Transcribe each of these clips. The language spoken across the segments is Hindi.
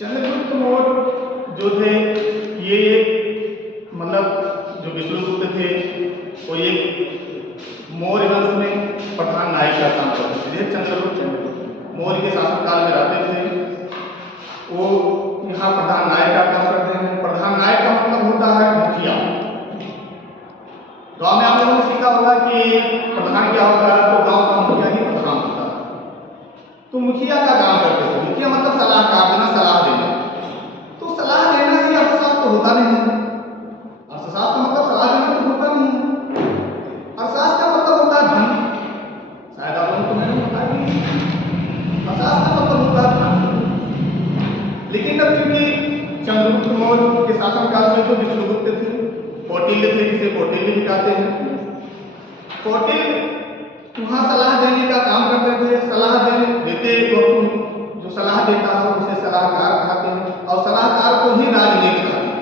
चंद्रगुप्त मौर्य जो थे ये मतलब जो विष्णुगुप्त थे वो ये मौर्य वंश में प्रधान नायक का काम करते थे। चंद्रगुप्त मौर्य के शासनकाल में रहते थे। वो यहाँ प्रधान नायक का काम करते हैं। प्रधान नायक का मतलब होता है मुखिया। गांव में आप लोगों ने सीखा होगा कि प्रधान क्या होता है, तो गांव का मुखिया ही प्रधान होता है। तो मुखिया का काम करते थे। मुखिया मतलब सलाहकार देना, सलाह देना। तो सलाह देना ही अर्थशास्त्र तो होता नहीं है। अर्थशास्त्र मतलब सलाह देना तो होता नहीं है। अर्थशास्त्र का मतलब होता है धन। शायद आप लोगों को मैंने बताया अर्थशास्त्र का मतलब होता है धन। लेकिन अब चूंकि चंद्रगुप्त मौर्य के शासनकाल में जो विष्णुगुप्त थे, कौटिल्य थे, जिसे कौटिल्य भी कहते हैं, कौटिल्य वहाँ सलाह देने का काम करते थे। सलाह देते वक्त जो सलाह देता है उसे सलाहकार कहते हैं और सलाहकार को ही राजनीति कहते हैं।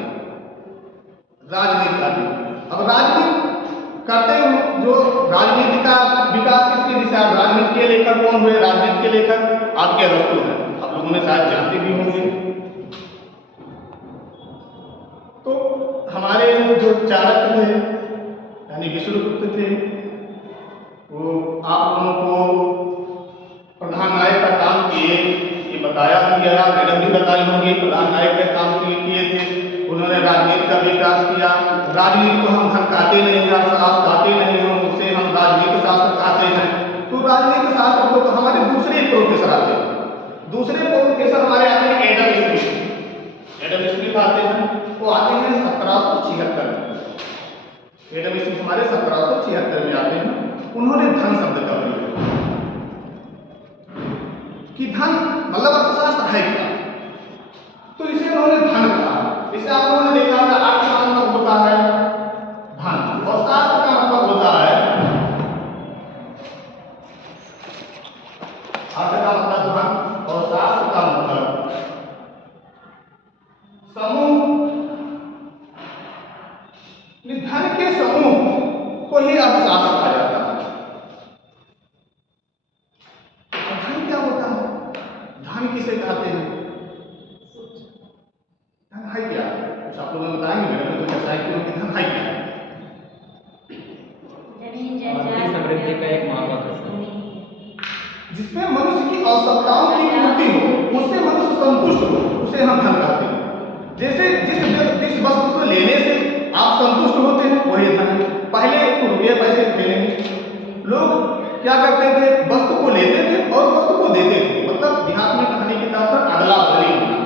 राजनीति कहते हैं। अब राजनीति करते हो जो राजनीति का विकास किसकी दिशा, राजनीति के लेखक कौन हुए? राजनीति के लेखक आपके अरस्तु हैं। आप लोगों ने शायद जानते भी होंगे। तो हमारे जो चाणक्य थे यानी विष्णुगुप्त थे, वो आप लोगों को प्रधान नायक का काम किए, ये बताया भी गया, मैडम भी बताई होंगी प्रधान नायक का काम किए थे। उन्होंने राजनीति का विकास किया। राजनीति को हम कहते नहीं हैं, अर्थशास्त्र कहते नहीं हैं, उसे हम राजनीति शास्त्र कहते हैं। तो राजनीति शास्त्र को तो हमारे दूसरे प्रोफेसर आते हैं। दूसरे प्रोफेसर हमारे आते हैं एडम स्मिथ। एडम स्मिथ आते हैं, वो आते हैं 1776 में। एडम स्मिथ हमारे 1776 में आते हैं। उन्होंने धन शब्द का प्रयोग कि धन मतलब अर्थशास्त्र है क्या, तो इसे उन्होंने धन कहा। इसे आप लोगों ने देखा था, अर्थ का मतलब होता है धन और शास्त्र का मतलब होता है, अर्थ का मतलब धन और शास्त्र का मतलब समूह। धन के समूह को ही अर्थशास्त्र कहा जाता है। धन क्या होता है? धन किसे कहते हैं? धन है क्या? कुछ आप लोगों ने बताएंगे? मैंने तो चर्चा की कि धन है क्या? आर्थिक समृद्धि का एक मापक है जिसमें मनुष्य की आवश्यकताओं की पूर्ति हो, उससे मनुष्य संतुष्ट हो, उसे हम धन कहते हैं। जैसे जिस वस्तु को लेने से आप संतुष्ट होते हैं वही धन है। पहले तो रुपये पैसे थे नहीं, लोग क्या करते थे, वस्तु को लेते थे और वस्तु को देते थे। मतलब बिहार में कहने की तात्पर्य अदला बदली होना,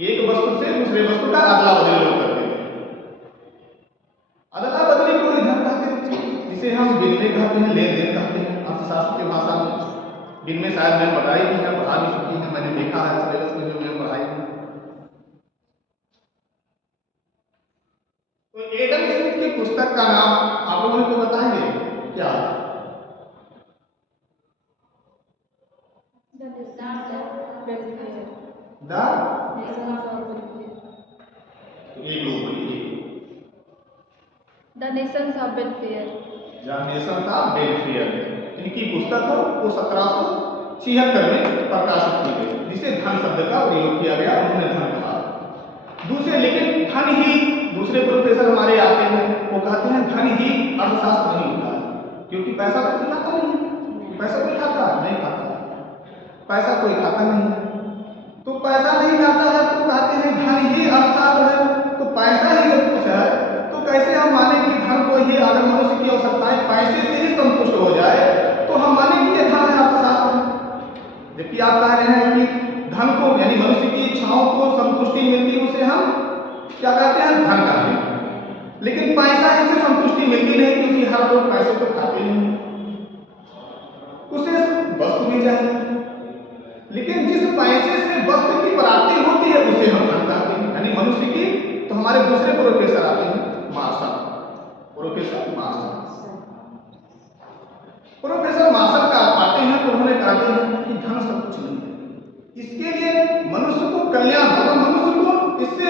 एक वस्तु से दूसरे वस्तु का अदला बदली लोग करते थे। अदला बदली को धन कहते हैं, जिसे हम विनिमय कहते हैं, लेन देन कहते हैं अर्थशास्त्र की भाषा में। विनिमय शायद मैंने बताई भी है, पढ़ा भी चुकी है, मैंने देखा है सिलेबस में जो मैंने पढ़ाई है। तो एडम स्मिथ की पुस्तक का नाम आप लोगों को बताएंगे क्या? The Nations of welfare. इनकी पुस्तक हो वो 1776 में प्रकाशित की गई, जिसे धन शब्द का प्रयोग किया गया, उन्होंने धन कहा। दूसरे लेकिन धन ही दूसरे प्रोफेसर हमारे आते हैं, वो कहते हैं धन ही अर्थशास्त्र नहीं होता है, क्योंकि पैसा तो कोई खाता नहीं है। पैसा कोई खाता है? नहीं खाता। पैसा कोई खाता नहीं है, तो पैसा नहीं खाता है तो कहते हैं धन ही अर्थशास्त्र है। तो पैसा ही जब कुछ है तो कैसे हम माने कि धन को ही, अगर मनुष्य की आवश्यकताएं पैसे से ही संतुष्ट हो जाए तो हम माने कि ये धन है, अर्थशास्त्र है। जबकि आप कह रहे हैं कि धन को यानी मनुष्य की इच्छाओं को संतुष्टि मिलती, उसे हम क्या कहते हैं? धन कहते हैं। लेकिन पैसा इससे संतुष्टि मिलती नहीं, क्योंकि हर लोग पैसे तो खाते नहीं, उसे वस्तु भी चाहिए। लेकिन जिस पैसे से वस्तु की प्राप्ति होती है उसे हम धन कहते हैं, यानी मनुष्य की। तो हमारे दूसरे प्रोफेसर आते हैं, Marshall, professor Marshall. Professor Marshall का आते हैं तो उन्होंने कहते हैं कि धन सब कुछ नहीं है, इसके लिए मनुष्य को कल्याण होगा, मनुष्य को इससे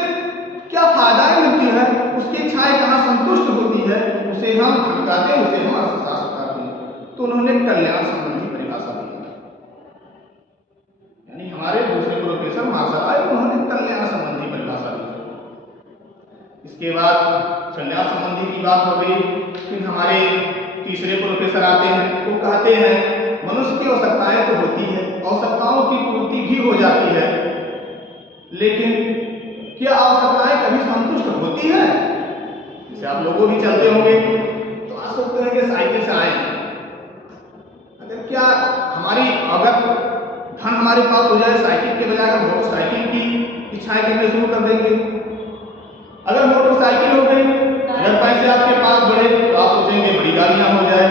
क्या फायदाएं मिलती है, उसकी इच्छाएं कहाँ संतुष्ट होती है, उसे हम धन कहते हैं, उसे हम अर्थशास्त्र कहते हैं। तो उन्होंने कल्याण संबंधी परिभाषा दी। यानी हमारे दूसरे प्रोफेसर मार्शल आए, उन्होंने इसके बाद संन्यास संबंधी की बात हो गई। फिर हमारे तीसरे प्रोफेसर आते हैं, वो कहते हैं मनुष्य की आवश्यकताएं तो होती है, आवश्यकताओं की पूर्ति भी हो जाती है, लेकिन क्या आवश्यकताएं कभी संतुष्ट होती है? जैसे आप लोगों भी चलते होंगे तो आज सोचते हैं कि साइकिल से आए, अगर क्या हमारी अगर धन हमारे पास हो जाए, साइकिल के बजाय अगर मोटरसाइकिल की इच्छाएं करने शुरू कर देंगे। अगर मोटरसाइकिल हो गई, अगर पैसे आपके पास बढ़े तो आप सोचेंगे बड़ी गाड़ियां हो जाए।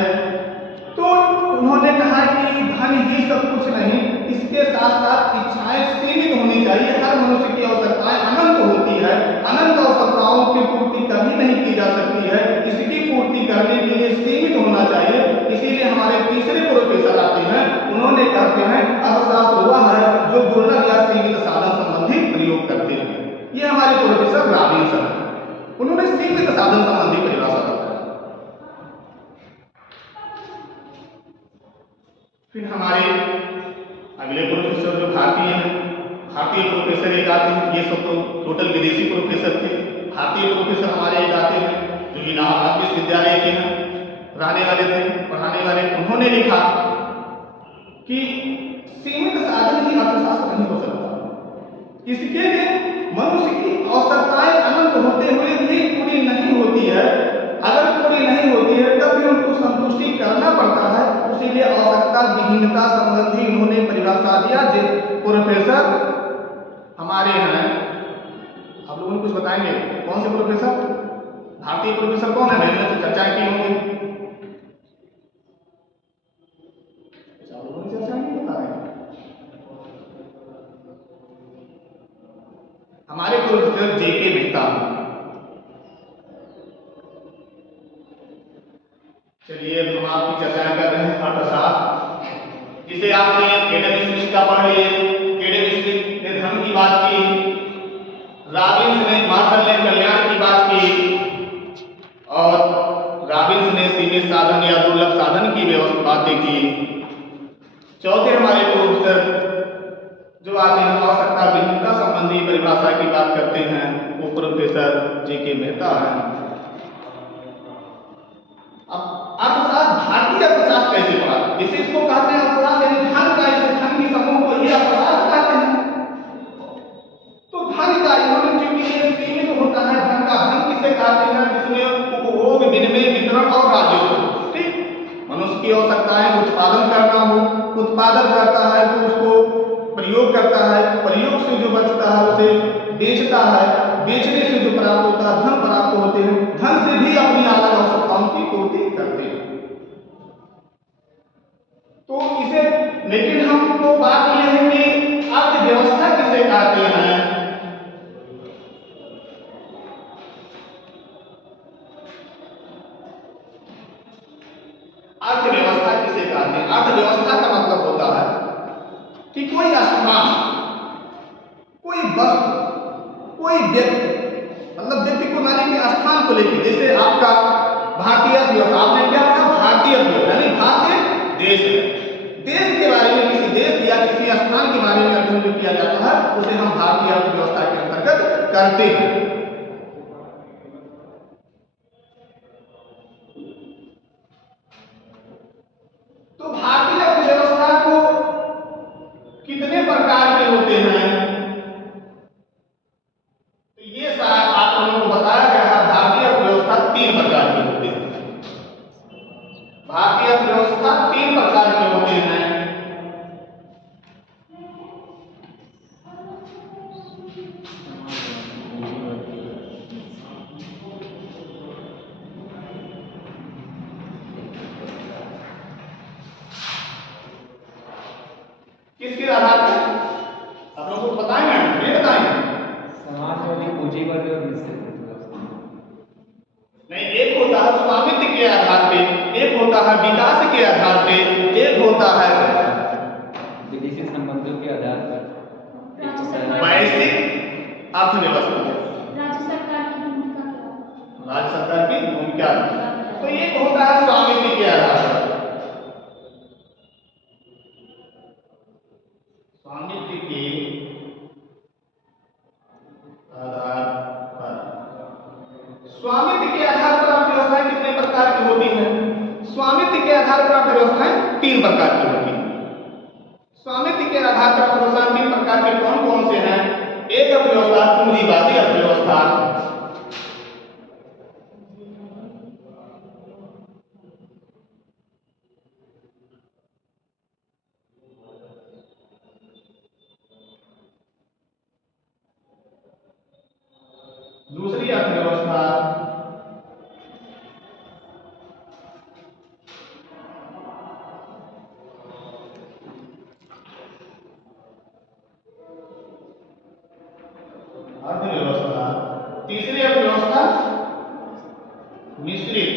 तो उन्होंने कहा कि धन ही सब कुछ नहीं, इसके साथ साथ इच्छाएं सीमित होनी चाहिए। हर मनुष्य की आवश्यकताएं अनंत होती है, अनंत आवश्यकताओं की पूर्ति कभी नहीं की जा सकती है, इसकी पूर्ति करने के लिए सीमित होना चाहिए। इसीलिए हमारे तीसरे प्रोफेसर आते हैं, उन्होंने कहते हैं अर्थशास्त्र वह है जो दुर्लभ या सीमित साधन संबंधी प्रयोग करते हैं। ये हमारे प्रोफेसर रॉबिन्सन, उन्होंने सीमित साधन संबंधी परिभाषा बताई। फिर हमारे अगले प्रोफेसर जो भारतीय हैं, भारतीय प्रोफेसर एक आते हैं, ये सब तो टोटल विदेशी प्रोफेसर थे। भारतीय प्रोफेसर हमारे एक आते हैं जो इलाहाबाद विश्वविद्यालय के हैं, रहने वाले थे, पढ़ाने वाले। उन्होंने लिखा कि सीमित साधन ही अर्थशास्त्र नहीं हो सकता, इसके लिए मनुष्य की आवश्यकताएं अनंत होते हुए भी पूरी नहीं होती है। अगर पूरी नहीं होती है तब भी उनको संतुष्टि करना पड़ता है। इसीलिए आवश्यकता विहीनता संबंधी उन्होंने परिभाषा दिया। जो प्रोफेसर हमारे हैं, आप लोगों ने कुछ बताएंगे कौन से प्रोफेसर? भारतीय प्रोफेसर कौन है? मैंने तो चर्चा की होंगी, आप लोगों ने चर्चा नहीं बता रहे। हमारे प्रोफेसर जेके मेहता। चलिए अब हम आपकी चर्चा कर रहे हैं अर्थशास्त्र, जिसे आपने एडम स्मिथ का पढ़ लिए। एडम स्मिथ ने धर्म की बात की, रॉबिन्स ने मार्शल ने कल्याण की बात की, और रॉबिन्स ने सीमित साधन या दुर्लभ साधन की बातें की। चौथे हमारे प्रोफेसर जो आते हैं आवश्यकता विहीनता संबंधी परिभाषा की बात करते हैं, वो प्रोफेसर जेके मेहता हैं। अब अर्थशास्त्र, भारतीय अर्थशास्त्र कैसे पढ़ा? जिसे इसको कहते हैं अर्थशास्त्र, यानी धन का, इसे धन की समूह को ही अर्थशास्त्र कहते हैं। तो धन का इन्होंने चूंकि ये सीमित होता है, धन का, धन किसे कहते हैं? जिसमें उपभोग, विनिमय, वितरण और राजस्व, ठीक, मनुष्य की आवश्यकताएं उत्पादन करना हो, उत्पादन करता है तो उसको प्रयोग करता है, प्रयोग से जो बचता है उसे बेचता है, बेचने से जो प्राप्त होता है धन प्राप्त होते हैं, धन से भी अपनी अलग आवश्यकताओं की पूर्ति करते हैं। तो इसे, लेकिन हमको बात यह है कि अर्थव्यवस्था किसे कहते हैं? अर्थव्यवस्था किसे कहते हैं? अर्थव्यवस्था का मतलब होता है कि कोई स्थान, कोई वस्तु, कोई व्यक्ति, मतलब व्यक्ति को माने कि स्थान को लेकर, जैसे आपका भारतीय अर्थव्यवस्था, आपने क्या कहा? भारतीय अर्थव्यवस्था यानी भारतीय देश है। देश के बारे में, किसी देश या किसी स्थान के बारे में अध्ययन जो किया जाता है उसे हम भारतीय अर्थव्यवस्था के अंतर्गत करते हैं। तो भारतीय अर्थव्यवस्था को कितने प्रकार के होते हैं? तो ये शायद आप लोगों को बताया गया है, भारतीय अर्थव्यवस्था 3 प्रकार की होती है। भारतीय अर्थव्यवस्था 3 प्रकार के होते हैं। किसके आधार पर आप लोगों को बताएंगे? नहीं बताएंगे? समाजवादी, पूंजीवादी और मिश्रित अर्थव्यवस्था। नहीं, एक होता है स्वामित्व के आधार पे, एक होता है विकास के आधार पे, एक होता है विदेशी संबंधों के आधार पर वैश्विक अर्थव्यवस्था। राज्य सरकार की भूमिका क्या? राज्य सरकार की भूमिका। तो एक होता है स्वामित्व के आधार पर, स्वामित्व के आधार पर स्वामित्व के आधार पर प्रोत्साहन 3 प्रकार के कौन कौन से हैं? एक अर्थव्यवस्था पूंजीवादी अर्थव्यवस्था, दूसरी अर्थव्यवस्था तीसरी अर्थव्यवस्था मिश्रित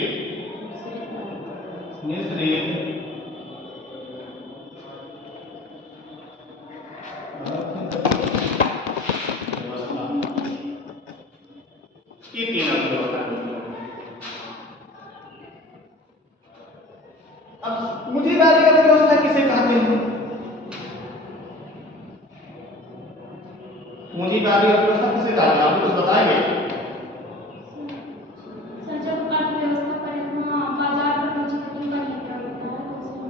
व्यवस्था, ये 3 अर्थव्यवस्था। अब पूंजीवादी अर्थव्यवस्था किसे कहते हैं? पूंजीवादी अर्थव्यवस्था किसे कहते हैं? आप कुछ बताएंगे? सर, जब अर्थव्यवस्था पर बाजार पर पूंजीपतियों का नियंत्रण होता है तो उसे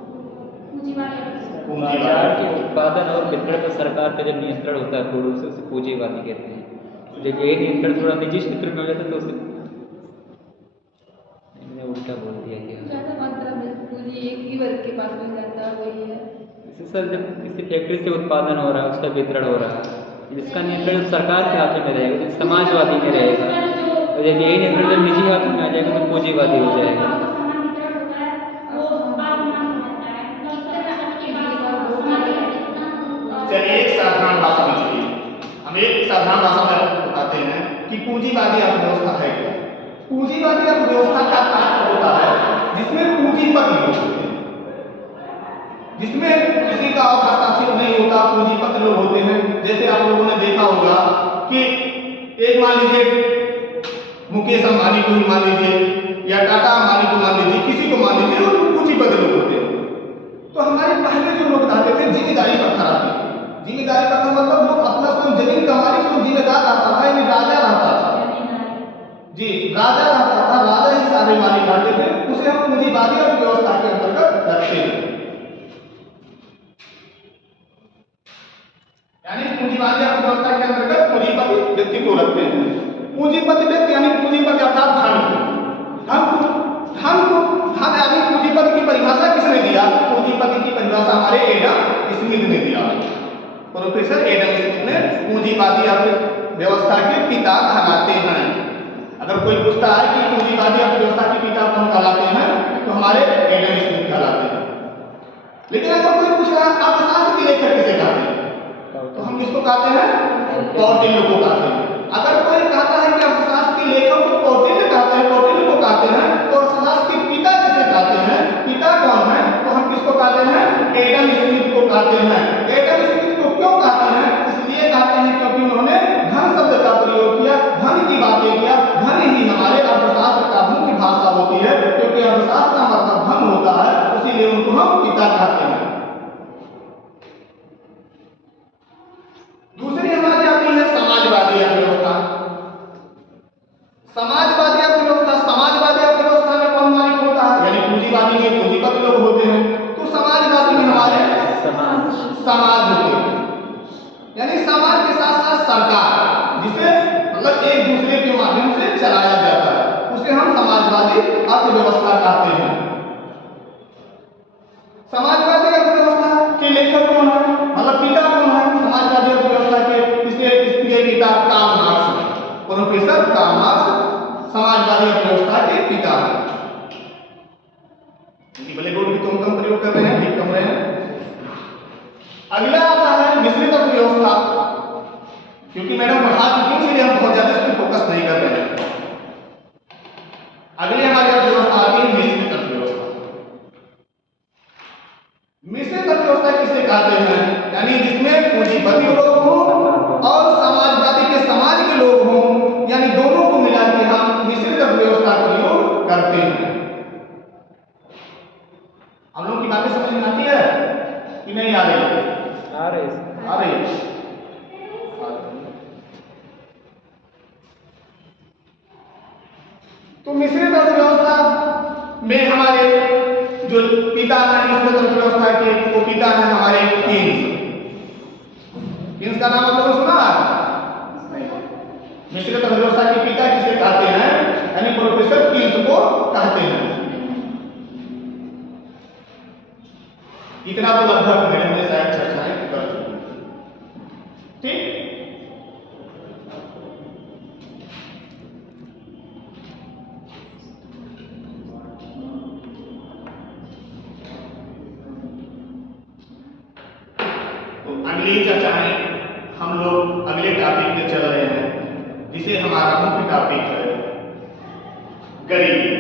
पूंजीवादी अर्थव्यवस्था। बाजार के उत्पादन और वितरण पर सरकार का जब नियंत्रण होता है थोड़ा उसे पूंजीवादी कहते हैं। जब ये नियंत्रण थोड़ा निजी क्षेत्र में हो जाता है तो उसे मैंने उल्टा बोल दिया क्या? ज्यादा मात्रा में पूंजी एक ही वर्ग के पास में रहता है, वही है। जैसे सर जब किसी फैक्ट्री से उत्पादन हो रहा है उसका वितरण हो रहा है, जिसका नियंत्रण सरकार के हाथ में रहेगा तो समाजवादी में रहेगा, और जब यही नियंत्रण जब निजी हाथ में आ जाएगा तो पूंजीवादी हो जाएगा। चलिए एक साधारण भाषा में चलिए, हम एक साधारण भाषा में आपको बताते हैं कि पूंजीवादी अर्थव्यवस्था है क्या। पूंजीवादी अर्थव्यवस्था का तात्पर्य होता है जिसमें पूंजीपति लोग होते हैं, जिसमें किसी का और हस्तक्षेप नहीं होता, पूंजीपति लोग होते हैं। जैसे आप लोगों ने देखा होगा कि एक मान लीजिए मुकेश अंबानी को ही मान लीजिए या टाटा अंबानी को मान लीजिए, किसी को मान लीजिए, वो पूंजीपति लोग होते हैं। तो हमारे पहले जो लोग रहते थे जिम्मेदारी पर खड़ा थे, जिम्मेदारी का मतलब लोग अपना स्वयं जमीन का मालिक स्वयं जिम्मेदार रहता था, यानी राजा रहता था जी, राजा रहता था, राजा ही सारे मालिक रहते थे। उसे हम पूंजीवादी अर्थव्यवस्था के अंतर्गत रखते हैं, यानी पूंजीवादी अर्थव्यवस्था के अंतर्गत पूंजीपति व्यक्ति को रखते हैं। पूंजीपति व्यक्ति यानी पूंजीपति अर्थात धन यानी पूंजीपति की परिभाषा किसने दिया? पूंजीपति की परिभाषा हमारे एडम स्मिथ ने दिया। प्रोफेसर एडम स्मिथ ने पूंजीवादी अर्थव्यवस्था के पिता कहलाते हैं। अगर कोई पूछता है कि पूंजीवादी अर्थव्यवस्था के पिता कौन कहलाते हैं तो हमारे एडम स्मिथ कहलाते हैं। लेकिन अगर कोई पूछ रहा है अर्थशास्त्र के लेखक किसे कहते हैं तो हम किसको कहते हैं? कौटिल्य को कहते हैं। अगर कोई कहता है कि अर्थशास्त्र के लेखक को कौटिल्य कहते हैं, कौटिल्य को कहते हैं, तो अर्थशास्त्र के पिता किसे कहते हैं? पिता कौन है? तो हम किसको कहते हैं? एडम स्मिथ को कहते हैं। एडम स्मिथ को क्यों कहते हैं? इसलिए कहते हैं क्योंकि उन्होंने धन शब्द का प्रयोग किया, धन की बातें किया। धन ही हमारे अर्थशास्त्र का मुख्य भाषा होती है, क्योंकि अर्थशास्त्र का मतलब धन होता है, इसीलिए उनको हम पिता कहते हैं। दूसरी हमारी आती है समाजवादी अर्थव्यवस्था। समाजवादी अर्थव्यवस्था में कौन मालिक होता है? यानी पूंजीवादी में पूंजीपति लोग होते हैं। तो समाजवादी में हमारे समाज होते हैं, यानी समाज के साथ साथ सरकार, जिसे मतलब एक दूसरे के माध्यम से चलाया जाता है, उसे हम समाजवादी अर्थव्यवस्था कहते हैं। समाजवादी अर्थव्यवस्था के लेखक कौन है? मतलब पिता कौन है समाजवादी अर्थव्यवस्था के? इसके पिता Karl Marx, professor Karl Marx समाजवादी अर्थव्यवस्था के पिता हैं। भले रोड की तुम कम प्रयोग कर रहे हैं, ठीक कम रहे हैं। अगला आता है मिश्रित अर्थव्यवस्था, क्योंकि मैडम पढ़ा चुकी हैं इसलिए हम बहुत ज्यादा इस पर फोकस नहीं कर रहे हैं। अगली हमारी अर्थव्यवस्था आती है मिश्रित अर्थव्यवस्था। मिश्रित अर्थव्यवस्था किसे कहते हैं? यानी जिसमें पूंजीपति लोग हों और समाजवादी के समाज के लोग हों, यानी दोनों को मिला के हम मिश्रित अर्थव्यवस्था का प्रयोग करते हैं। हम लोग की बातें समझ में आती है कि नहीं आ रही? आ रही है। तो मिश्रित अर्थव्यवस्था में हमारे जो पिता है मिश्रित अर्थव्यवस्था के, वो पिता है हमारे कीन्स। कीन्स का नाम आप लोगों ने सुना है? मिश्रित अर्थव्यवस्था के पिता किसे कहते हैं? यानी प्रोफेसर कीन्स को कहते हैं। इतना तो लगभग मैंने में शायद चर्चाएं कर चुकी हैं। ठीक, तो अगली चर्चाएं हम लोग अगले टॉपिक पे चल रहे हैं, जिसे हमारा मुख्य टॉपिक है गरीबी।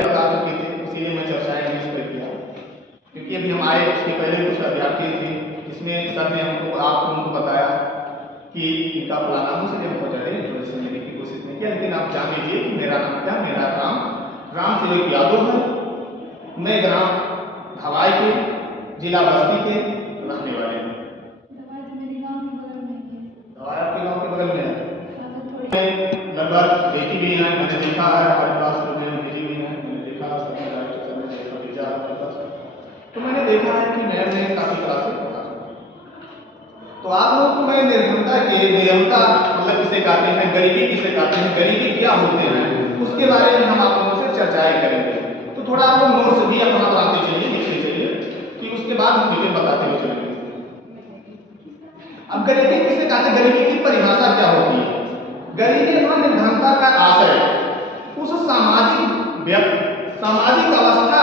बता चुके थे, इसीलिए मैं चर्चाएं नहीं कर दिया, क्योंकि अभी हम आए उसके पहले कुछ अभ्यार्थी थे, जिसमें सर ने हमको बताया कि इनका फलाना नाम, इसलिए हम पहुंचाने इंट्रोडक्शन लेने की कोशिश नहीं किया। लेकिन आप जान लीजिए कि मेरा नाम क्या, मेरा नाम राम सेवक यादव है। मैं ग्राम धवाई के, जिला बस्ती के रहने वाले हैं। धवाई आपके गाँव के बगल में है। लगभग बेटी भी है, मैंने देखा है हमारे पास में भेजी हुई है, मैंने देखा तो मैंने देखा है कि मैम ने काफी क्लास से पढ़ा। तो आप लोग को मैं निर्धनता मतलब किसे कहते हैं, गरीबी किसे कहते हैं, गरीबी क्या होते हैं, उसके बारे में हम आप लोगों से चर्चाएं करेंगे। तो थोड़ा आप लोग नोट्स भी अपना बनाते चलिए, लिखते चलिए, कि उसके बाद हम मुझे बताते हुए चलेंगे। अब गरीबी किसे कहते हैं, गरीबी की परिभाषा क्या होती है? गरीबी अथवा निर्धनता का आशय उस सामाजिक अवस्था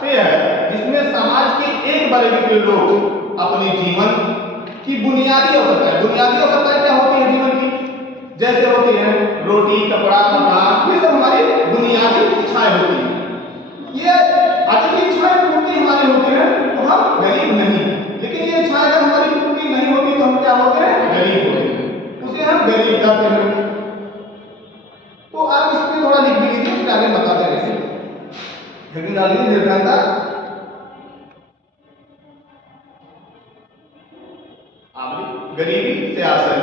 पे है जिसमें समाज के एक वर्ग के लोग अपने जीवन की बुनियादी आवश्यकताएं क्या होती है जीवन की? जैसे होती है रोटी, कपड़ा, मकान, ये सब हमारी बुनियादी इच्छाएं होती हैं। ये अच्छी इच्छाएं पूर्ति हमारी होती है तो हम गरीब नहीं, लेकिन ये इच्छाएं अगर हमारी पूर्ति नहीं होती तो हम क्या होते हैं? गरीब होते हैं। उसे हम गरीब कहते हैं। तो आप इसमें थोड़ा लिख भी लीजिए, उसके आगे बताते रहेंगे। निर्धनता गरीबी से आशय,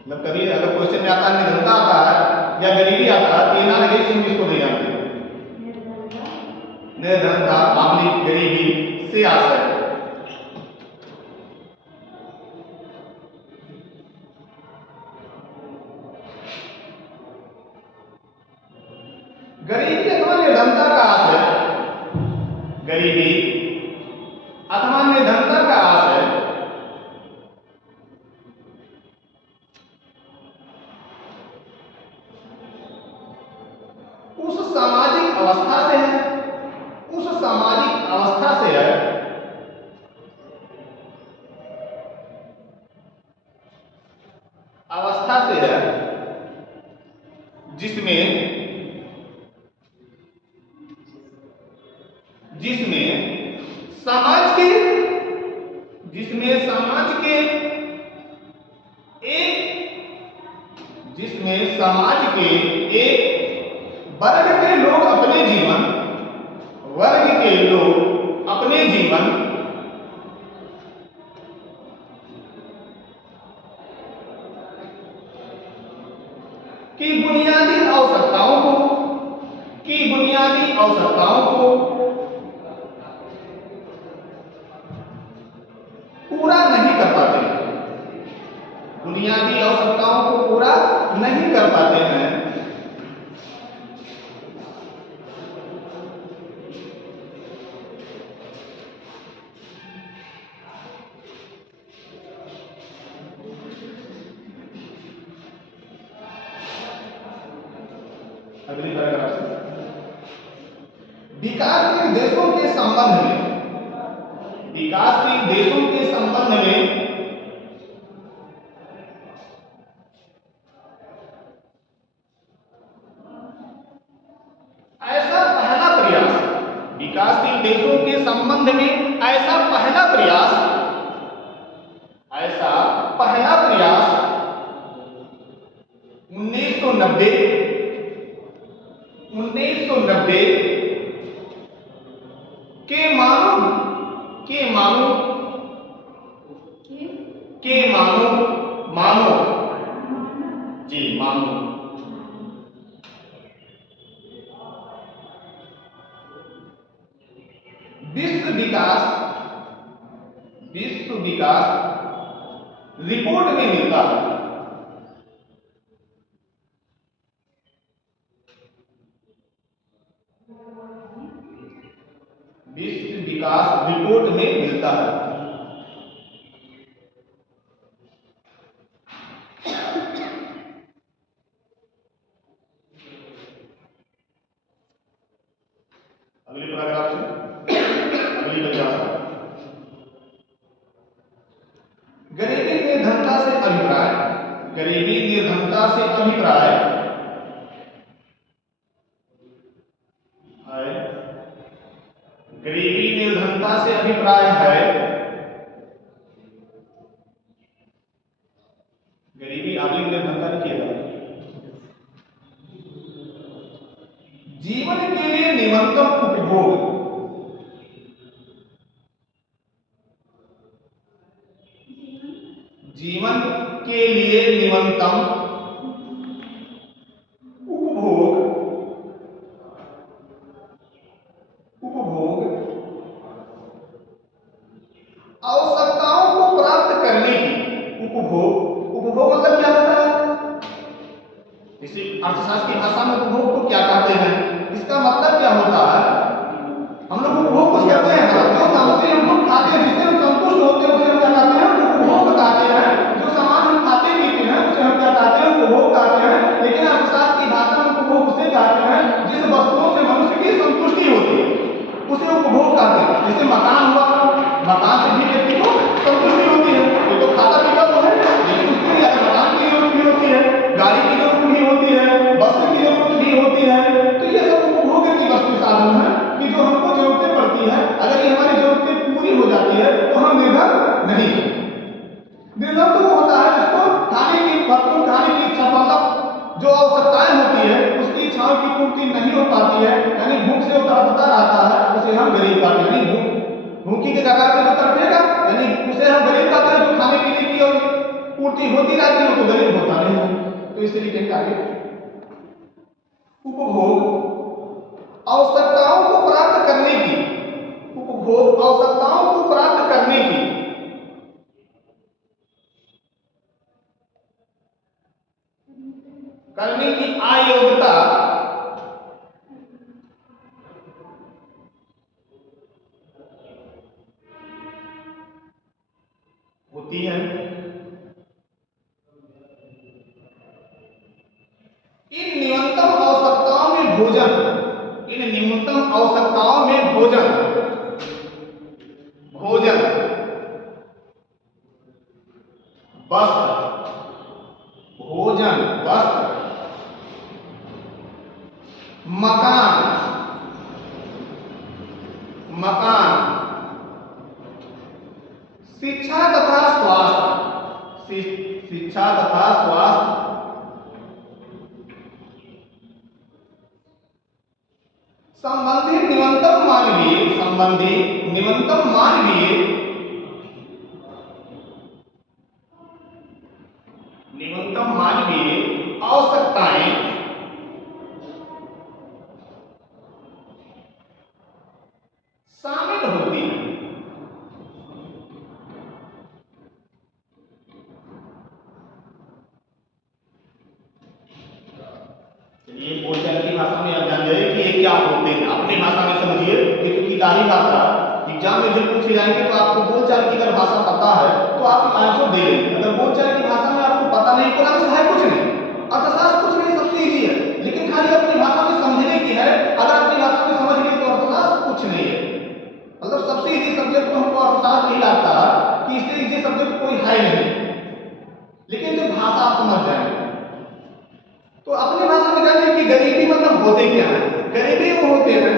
मतलब कभी अगर क्वेश्चन में आता है निर्धनता आता है या गरीबी आता है, तो ये ना लगे कि हम इसको नहीं जानते। निर्धनता मामूली गरीबी से आशय। गरीबी अथवा निर्धनता का आशय, गरीबी अथवा निर्धनता का आशय उस सामाजिक अवस्था से है, जिसमें समाज के एक वर्ग के लोग अपने जीवन की बुनियादी आवश्यकताओं को पूरा नहीं कर पाते, बुनियादी आवश्यकताओं को पूरा नहीं कर पाते हैं। अगली पैराग्राफ, विकासशील देशों के संबंध में ऐसा पहला प्रयास, विकासशील देशों के संबंध 1990 के मानो मानो जी मानो विश्व विकास रिपोर्ट में मिलता है। विश्व विकास रिपोर्ट में मिलता है। अगली पैराग्राफ से अगली 50 गरीबी निर्धनता से अभिप्राय है। गरीबी आगे निर्धनता नहीं किया। जीवन के लिए निरंतर उपभोग, जीवन के लिए निरंतर उपभोग आवश्यकताओं को प्राप्त करने की उपभोग मतलब क्या होता है? इसी अर्थशास्त्र की भाषा में उपभोग को क्या कहते हैं? इसका मतलब क्या होता है? हम लोग उपभोग को कहते हैं जो सामग्री हम लोग खाते हैं, जिससे हम संतुष्ट होते हैं, उसे हम क्या कहते हैं? उपभोग कहते हैं। जो सामान हम खाते पीते हैं उसे हम क्या कहते हैं? उपभोग कहते हैं। लेकिन अर्थशास्त्र की भाषा में उपभोग उसे कहते हैं जिस वस्तुओं से मनुष्य की संतुष्टि होती है उसे उपभोग कहते हैं। जैसे मकान हुआ, मकान से भी व्यक्ति को संतुष्टि होती है। ये तो खाता पीता तो है, लेकिन उसके लिए मकान की जरूरत भी होती है, गाड़ी की जरूरत भी होती है, वस्त्र की जरूरत भी होती है। तो ये सब उपभोग की वस्तु साधन है कि जो हमको जरूरतें पड़ती है। अगर ये हमारी जरूरतें पूरी हो जाती है तो हम निर्धन नहीं। निर्धन तो वो होता है जिसको खाने की इच्छा, मतलब जो आवश्यकताएं होती है उसकी इच्छाओं की पूर्ति नहीं हो पाती है, यानी भूख से तड़पता रहता है, उसे हम गरीब कहते हैं। भूखी के जगह से जो तड़पेगा यानी उसे हम गरीब कहते हैं। जो खाने पीने की और पूर्ति होती रहती है तो गरीब होता नहीं है। तो इस तरीके से आगे उपभोग आवश्यकताओं को प्राप्त करने की अयोग्यता होती है। इन न्यूनतम आवश्यकताओं में भोजन, वस्त्र, मकान, शिक्षा तथा स्वास्थ्य संबंधी न्यूनतम मानवीय आवश्यकताएं शामिल होती हैं। चलिए बोलचाल की भाषा में आप जान जाइए कि ये क्या होते हैं। अपनी भाषा में समझिए कि किताबी भाषा एग्जाम में जब पूछे जाएंगे तो आपको बोलचाल की अगर भाषा पता है तो आप आंसर दे लेंगे। अगर बोलचाल की भाषा में आपको पता नहीं तो है कुछ नहीं, अर्थशास्त्र कुछ नहीं, सबसे इजी है। लेकिन खाली अपनी भाषा में समझने की है। अगर अपनी भाषा में समझ गए तो अर्थशास्त्र कुछ नहीं है। मतलब सबसे इजी सब्जेक्ट तो हमको अर्थशास्त्र ही लगता है कि इससे इजी सब्जेक्ट कोई है नहीं। लेकिन जब भाषा आप समझ जाएंगे तो अपनी भाषा में जानिए कि गरीबी मतलब होते क्या है। गरीबी वो होते हैं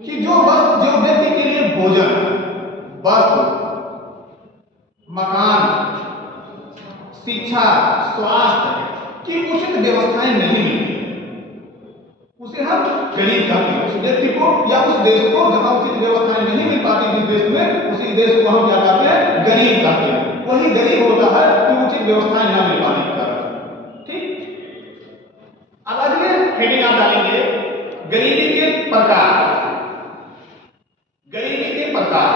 कि जो व्यक्ति के लिए भोजन, वस्त्र, मकान, शिक्षा, स्वास्थ्य कि उचित व्यवस्थाएं नहीं मिलती, उसे हम गरीब कहते हैं। उस व्यक्ति को या उस देश को जहां उचित व्यवस्थाएं नहीं मिल पाती, जिस देश में, उसी देश को हम क्या कहते हैं? गरीब कहते हैं। वही गरीब होता है कि उचित व्यवस्थाएं न मिल पाने के कारण। ठीक। अब अगले हेडिंग आप डालेंगे गरीबी के प्रकार। गरीबी के प्रकार।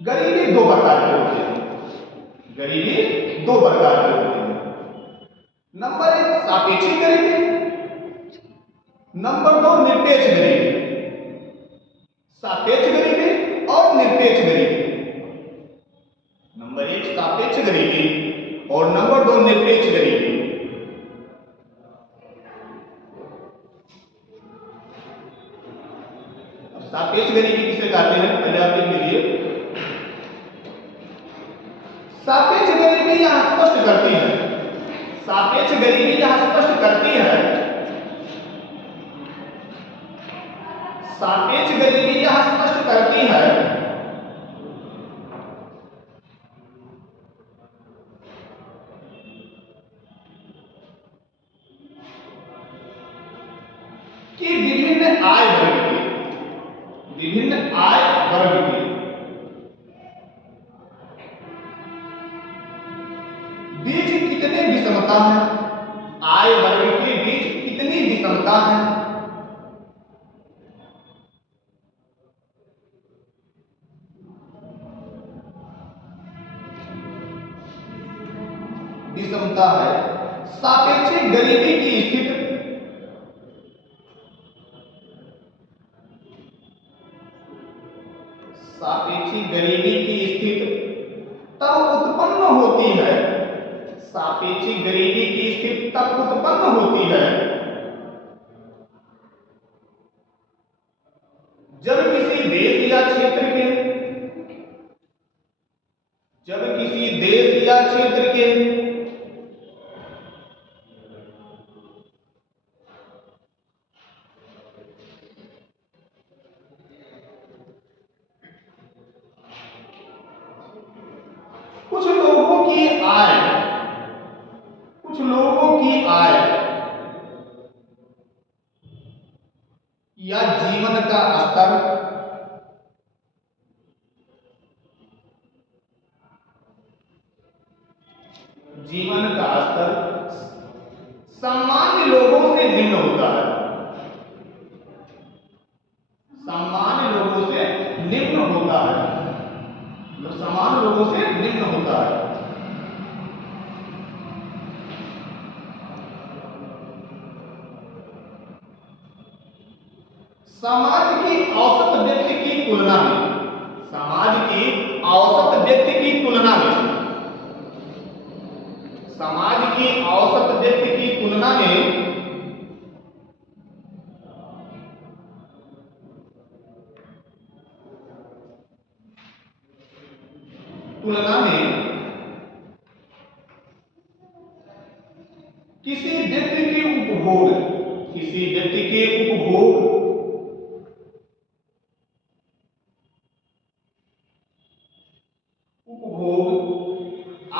गरीबी दो प्रकार के होते हैं। गरीबी दो प्रकार के होते हैं। नंबर एक सापेक्षिक गरीबी, नंबर दो निरपेक्ष गरीबी। सापेक्ष गरीबी और निरपेक्ष गरीबी। नंबर एक सापेक्ष गरीबी और नंबर दो निरपेक्ष गरीबी। अब सापेक्ष गरीबी किसे कहते हैं पहले आप देख लीजिए। सापेक्ष गरीबी यहां स्पष्ट करती है, सापेक्ष गरीबी यहां स्पष्ट करती है, सापेक्ष गरीबी यहां स्पष्ट करती है कि विभिन्न आय वर्ग के, विभिन्न आय वर्ग के बीच कितने विषमता है, आय वर्ग के बीच कितनी विषमता है। विषमता है। सापेक्षिक गरीबी की स्थिति, सापेक्षिक गरीबी की स्थिति तब उत्पन्न होती है, सापेक्षिक गरीबी की स्थिति तब उत्पन्न होती है जब किसी देश या क्षेत्र के, जब किसी देश या क्षेत्र के कुछ लोगों की आय, कुछ लोगों की आय या जीवन का स्तर जीवन का स्तर सामान्य लोगों से निम्न होता है, सामान्य लोगों से निम्न होता है, मतलब सामान्य लोगों से निम्न होता है। समाज की औसत व्यक्ति की तुलना में, समाज की औसत व्यक्ति की तुलना में, समाज की औसत व्यक्ति की तुलना में किसी व्यक्ति के उपभोग, किसी व्यक्ति के उपभोग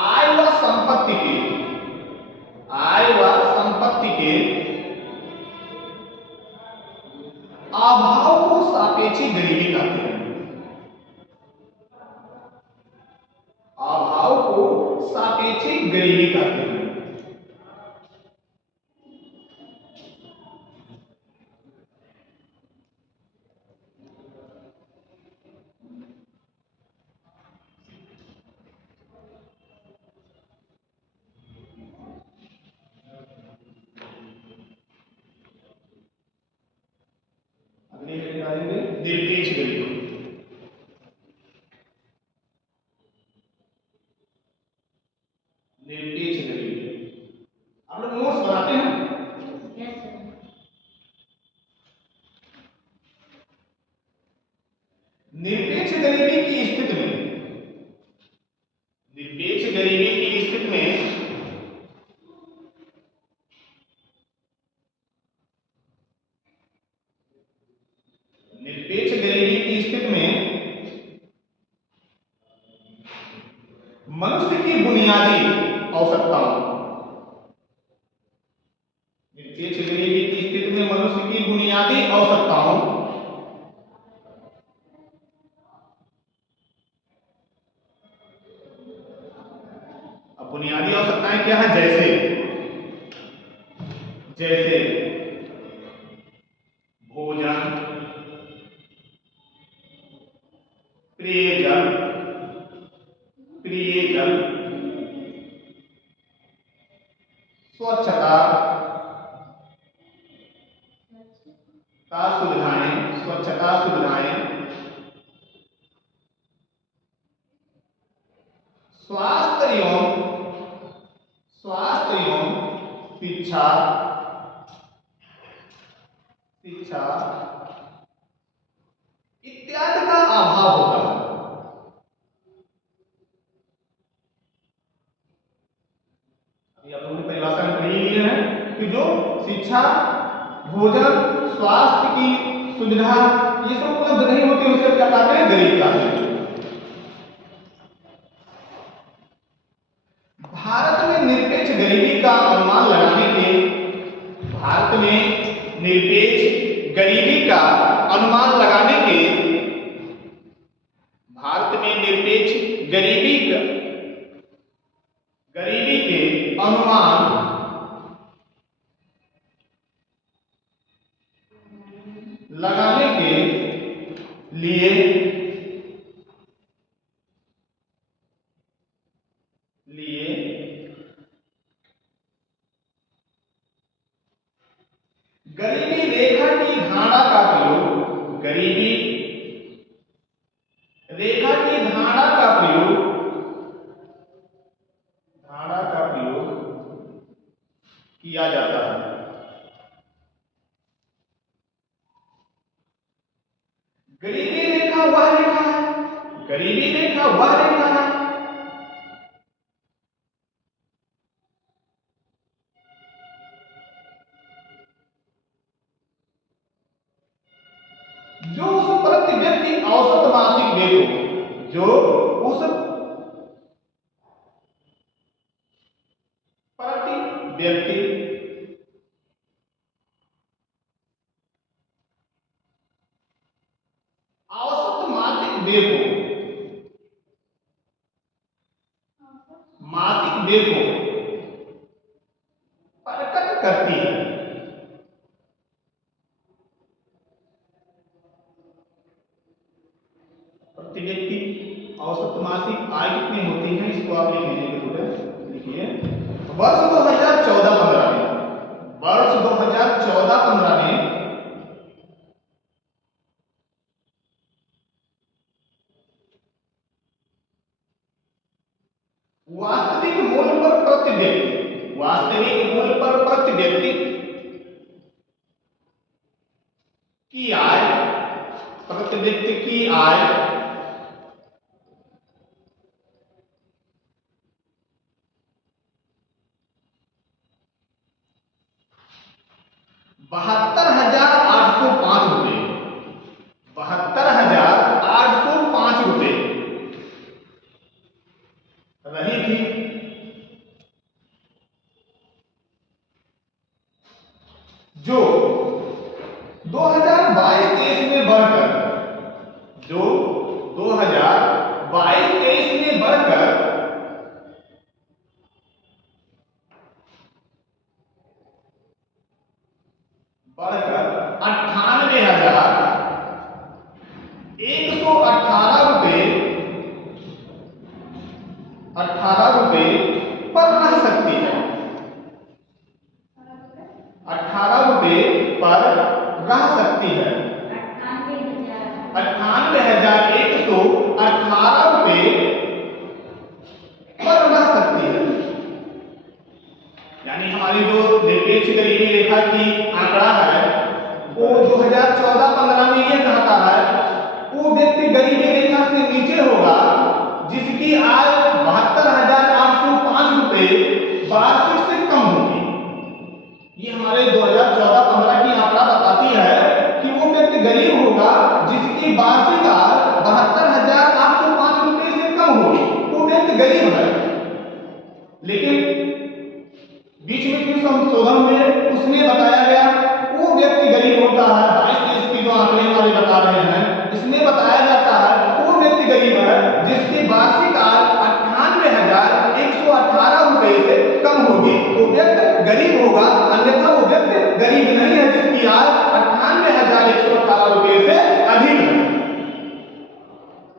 आय व संपत्ति के, आय व संपत्ति के अभाव को सापेक्षिक गरीबी कहते हैं। अभाव को सापेक्षिक गरीबी कहते हैं। निरपेक्ष गरीबी। गरीबी की स्थिति में मनुष्य की बुनियादी आवश्यकताओं बुनियादी आवश्यकताएं क्या है? जैसे जैसे भोजन, पेयजल, पेयजल, स्वच्छता का सुविधाएं, स्वच्छता सुविधाएं, स्वास्थ्य एवं शिक्षा, शिक्षा इत्यादि का अभाव होता है। अभी आप लोगों ने परिभाषा में पढ़ी ली है कि जो शिक्षा, भोजन, स्वास्थ्य की सुविधा ये सब उपलब्ध नहीं होती, उसे क्या कहते हैं? गरीब कहते हैं। भारत में निरपेक्ष गरीबी का अनुमान लगाने के भारत में निरपेक्ष गरीबी का अनुमान लगाने के भारत में निरपेक्ष गरीबी के अनुमान लगाने के लिए गरीबी रेखा की धारणा का प्रयोग, गरीबी रेखा की धारणा का प्रयोग किया जाता है। गरीबी रेखा वह रेखा है, गरीबी रेखा वह रेखा है जो उस प्रति व्यक्ति औसत मासिक व्यय को, जो उस प्रति व्यक्ति औसत मासिक व्यय को, मासिक व्यय को प्रकट करती है। प्रति व्यक्ति औसत मासिक आय कितनी होती है, इसको आप लिख लीजिए। थोड़ा लिखिए। वर्ष 2014-15 में, वर्ष 2014-15 में वास्तविक मूल्य पर प्रति व्यक्ति, वास्तविक मूल्य पर प्रति व्यक्ति की आय, प्रति व्यक्ति की आय 72,805 रुपए, 72,805 रुपए रही थी। जो 2022-23 में बढ़कर, जो 2022-23 में बढ़कर 98,118 रुपए पर रह सकती है। 18 रुपए पर रह सकती है। 98,118 रुपए पर रह सकती है। यानी हमारी जो निरपेक्ष गरीबी रेखा की आंकड़ा है वो 2014-15 में ये कहता है वो व्यक्ति गरीबी रेखा से नीचे होगा जिसकी आय 72,805 रुपए वार्षिक से कम होगी। ये हमारे 2014-15 की आंकड़ा बताती है कि वो व्यक्ति गरीब होगा जिसकी वार्षिक आय 72,805 रुपए से कम होगी, वो व्यक्ति गरीब है। लेकिन बीच में जो संशोधन हुए उसमें बताया गया होगा, अन्यथा वो व्यक्ति गरीब नहीं है जिसकी आय 98,118 रुपए से अधिक है।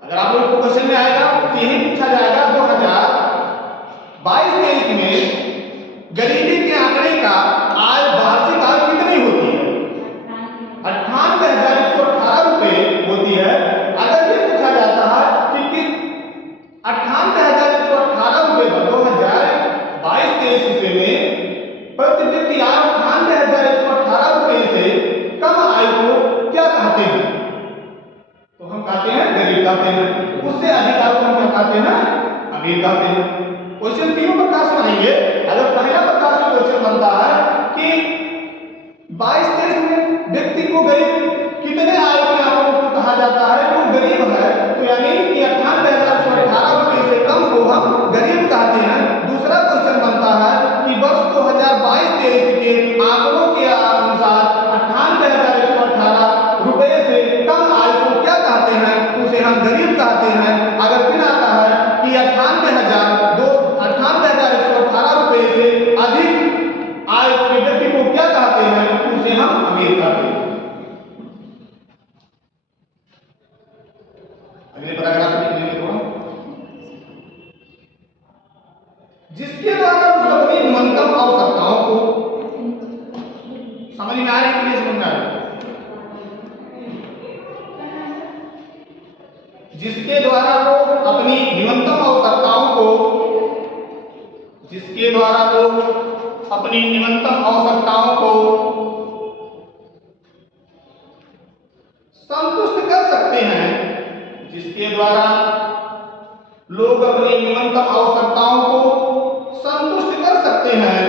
अगर आप लोग को क्वेश्चन में आएगा तो यही पूछा जाएगा 2022-23 में गरीबी के आंकड़े का आय वार्षिक आय कितनी होती है? 98,118 रुपए होती है। अगर ये पूछा जाता है कि 98,118 रुपए 2022-23 ईस्वी में प्रति व्यक्ति आय 98,118 रुपए से कम आय को क्या कहते हैं? तो हम कहते हैं गरीब कहते हैं। उससे अधिक आय को हम क्या कहते हैं? अमीर कहते हैं। क्वेश्चन तीनों प्रकार से बनेंगे। अगर पहला प्रकार से क्वेश्चन बनता है कि 22-23 में व्यक्ति को गरीब कितने आय के आंकड़ों को कहा जाता है तो गरीब है, तो यानी कि 98,118 रुपए से कम को हम गरीब कहते हैं। दूसरा क्वेश्चन बनता है कि वर्ष 2022-23 के आंकड़ों के अनुसार 98,118 रुपए से कम आय को क्या कहते हैं? उसे हम गरीब कहते हैं। अगर फिर आता है कि 98,118 रुपए से अधिक आय के व्यक्ति को क्या कहते हैं? उसे हम अमीर कहते हैं। अगले पैराग्राफ में लिखेंगे थोड़ा। जिसके द्वारा अपनी न्यूनतम आवश्यकताओं को समझ में आ रही है कि नहीं समझ में आ रही? जिसके द्वारा लोग अपनी न्यूनतम आवश्यकताओं को संतुष्ट कर सकते हैं, जिसके द्वारा लोग अपनी न्यूनतम आवश्यकताओं को संतुष्ट कर सकते हैं,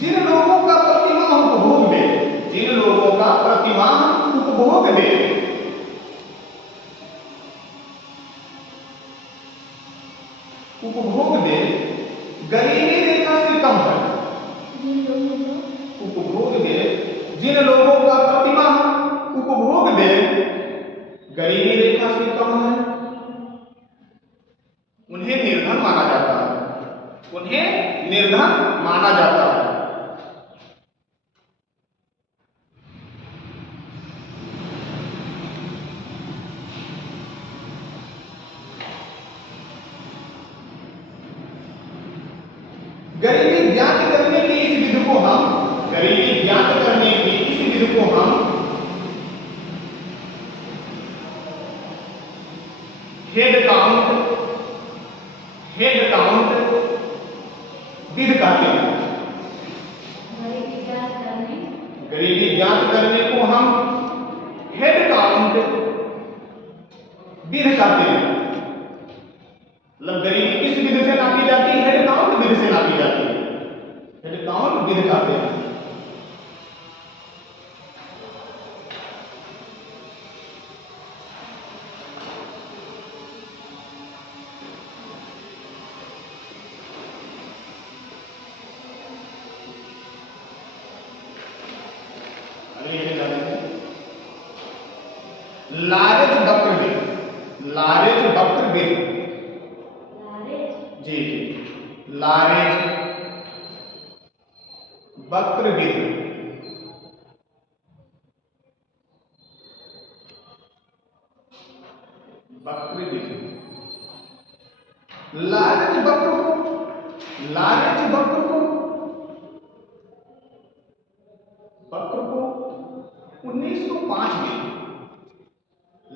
जिन लोगों का प्रतिमाह उपभोग दे, गरीबी रेखा से कम है। उपभोग दे, जिन लोगों का प्रतिमाह उपभोग दे गरीबी रेखा से कम है, उन्हें निर्धन माना जाता है। गरीबी ज्ञात करने की इस विधि को हम हेड काउंट विधि कहते हैं। गरीबी ज्ञात करने को हम हेड काउंट विधि कहते हैं। मतलब गरीबी किस विधि से नापी जाती है? हेड काउंट विधि से नापी जाती है। हेड काउंट विधि कहते हैं। लारेज वक्र विधि जी, लारेज वक्र विधि। लारेज वक्र को 1905 में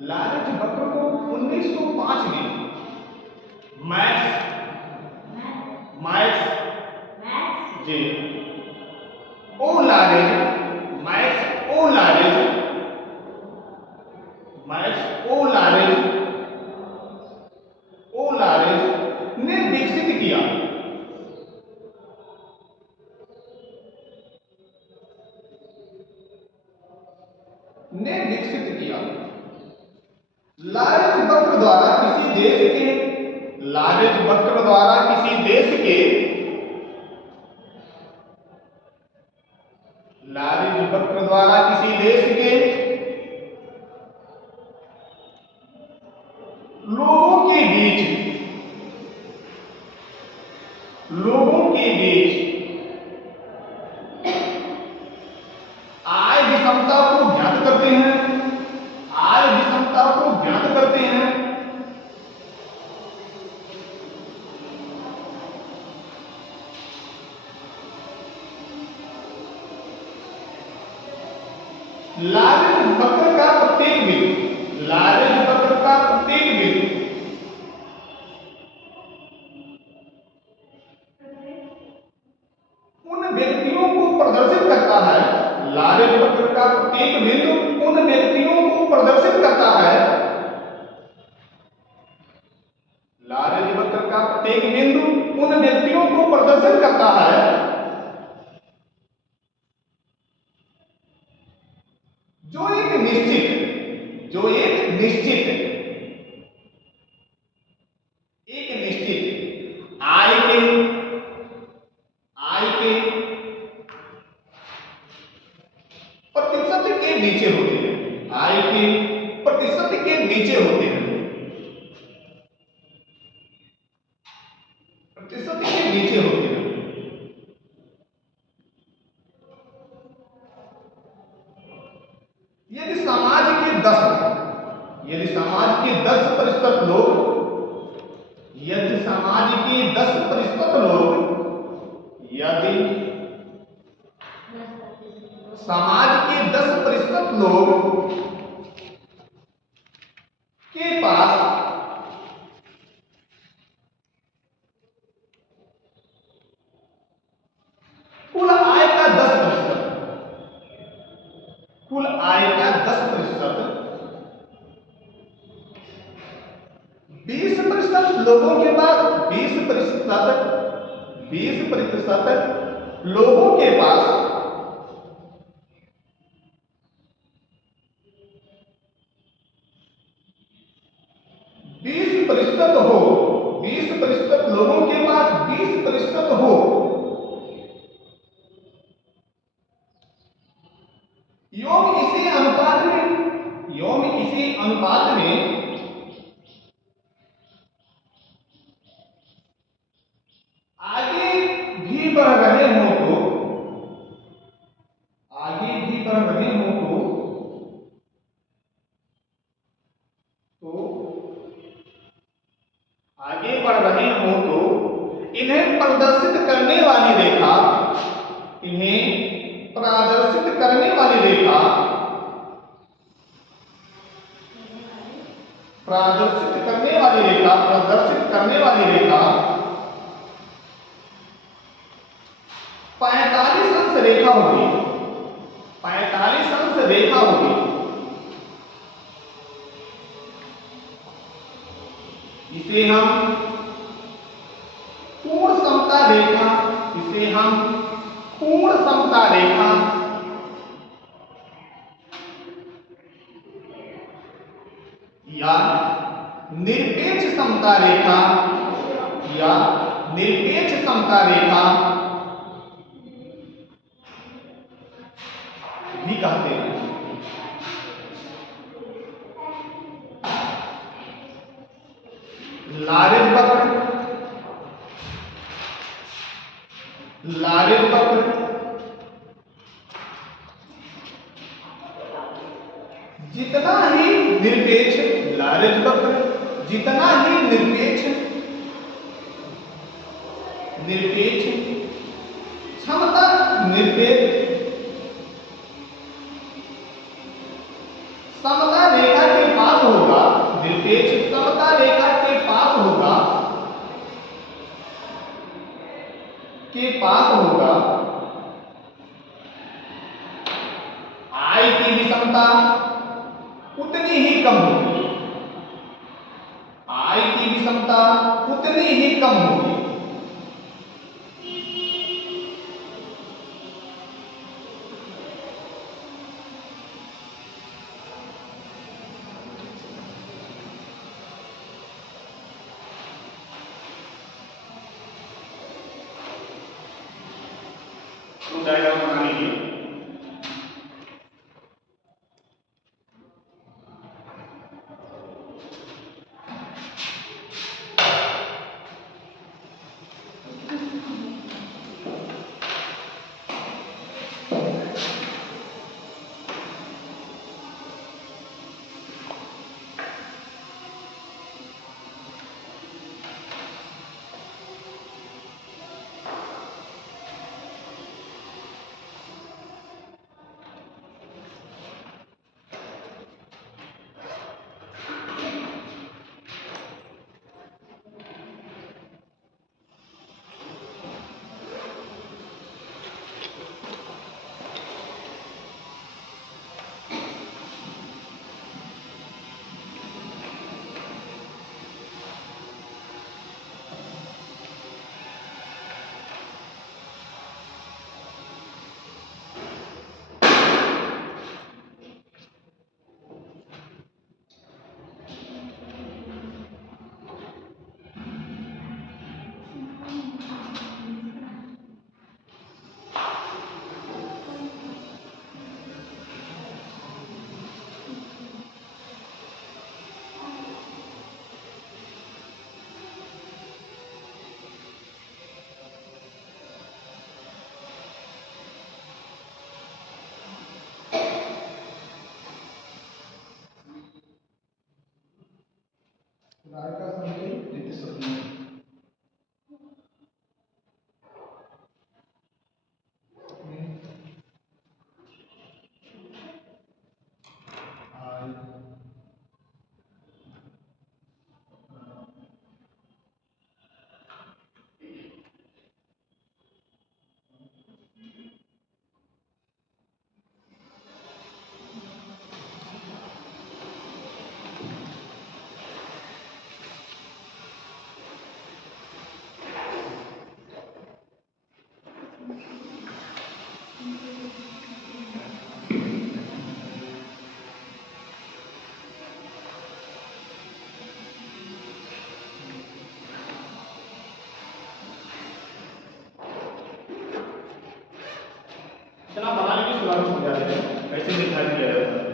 लारेज वक्र को 1905 में मैक्स जी ओ लारेज ने विकसित किया। लारेज वक्र द्वारा किसी देश के लारेज वक्र द्वारा किसी देश के के बीच आय विषमता को ज्ञात करते हैं, आय विषमता को ज्ञात करते हैं। लारेंज वक्र का प्रत्येक बिंदु, लारेंज वक्र का प्रत्येक बिंदु उन व्यक्तियों को प्रदर्शित करता है, लारेंज वक्र का प्रत्येक बिंदु उन व्यक्तियों को प्रदर्शित करता है, लारेंज वक्र का प्रत्येक बिंदु उन व्यक्तियों को प्रदर्शित करता है जो एक निश्चित आय के प्रतिशत के नीचे होते हैं, आय के प्रतिशत के नीचे होते हैं, प्रतिशत के नीचे होते हैं। यदि समाज के 10% लोग, यदि समाज के 10% लोग, यदि समाज के 10% लोग के पास कुल आय का 10%, कुल आय का 10%, 20% लोगों के पास 20% लोगों के पास 20% हो, 20% लोगों के पास 20% हो, योग इसी अनुपात में आगे भी बढ़ रहे हो तो, आगे भी बढ़ रहे हो तो आगे बढ़ रहे हो तो इन्हें प्रदर्शित करने वाली रेखा, इन्हें प्रदर्शित करने वाली रेखा, प्रदर्शित करने वाली रेखा, प्रदर्शित करने वाली रेखा 45 अंश रेखा होगी, 45 अंश रेखा होगी। इसे हम पूर्ण समता रेखा, इसे हम पूर्ण समता रेखा या निरपेक्ष समता रेखा, या निरपेक्ष समता रेखा भी कहते हैं। लारेंज वक्र जितना ही निरपेक्ष, लारेंज वक्र जितना ही निरपेक्ष क्षमता, निरपेक्ष समता रेखा के पास होगा, निरपेक्ष समता रेखा के पास होगा, आय की विषमता उतनी ही कम होगी, आय की विषमता उतनी ही कम होगी। तो डायग्राम बना लीजिए। चना बनाने की शुरुआत हो जाती है, कैसे निर्धारित किया जाता है?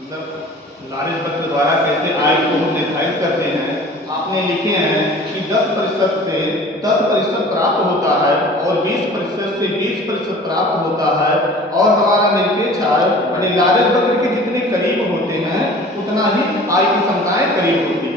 मतलब लारेज पत्र द्वारा कैसे आय को हम निर्धारित करते हैं, आपने लिखे हैं कि 10% से 10% प्राप्त होता है और 20% से 20% प्राप्त होता है, और हमारा निरपेक्ष आय यानी लारेज पत्र के जितने करीब होते हैं उतना ही आय की क्षमताएं करीब होती है।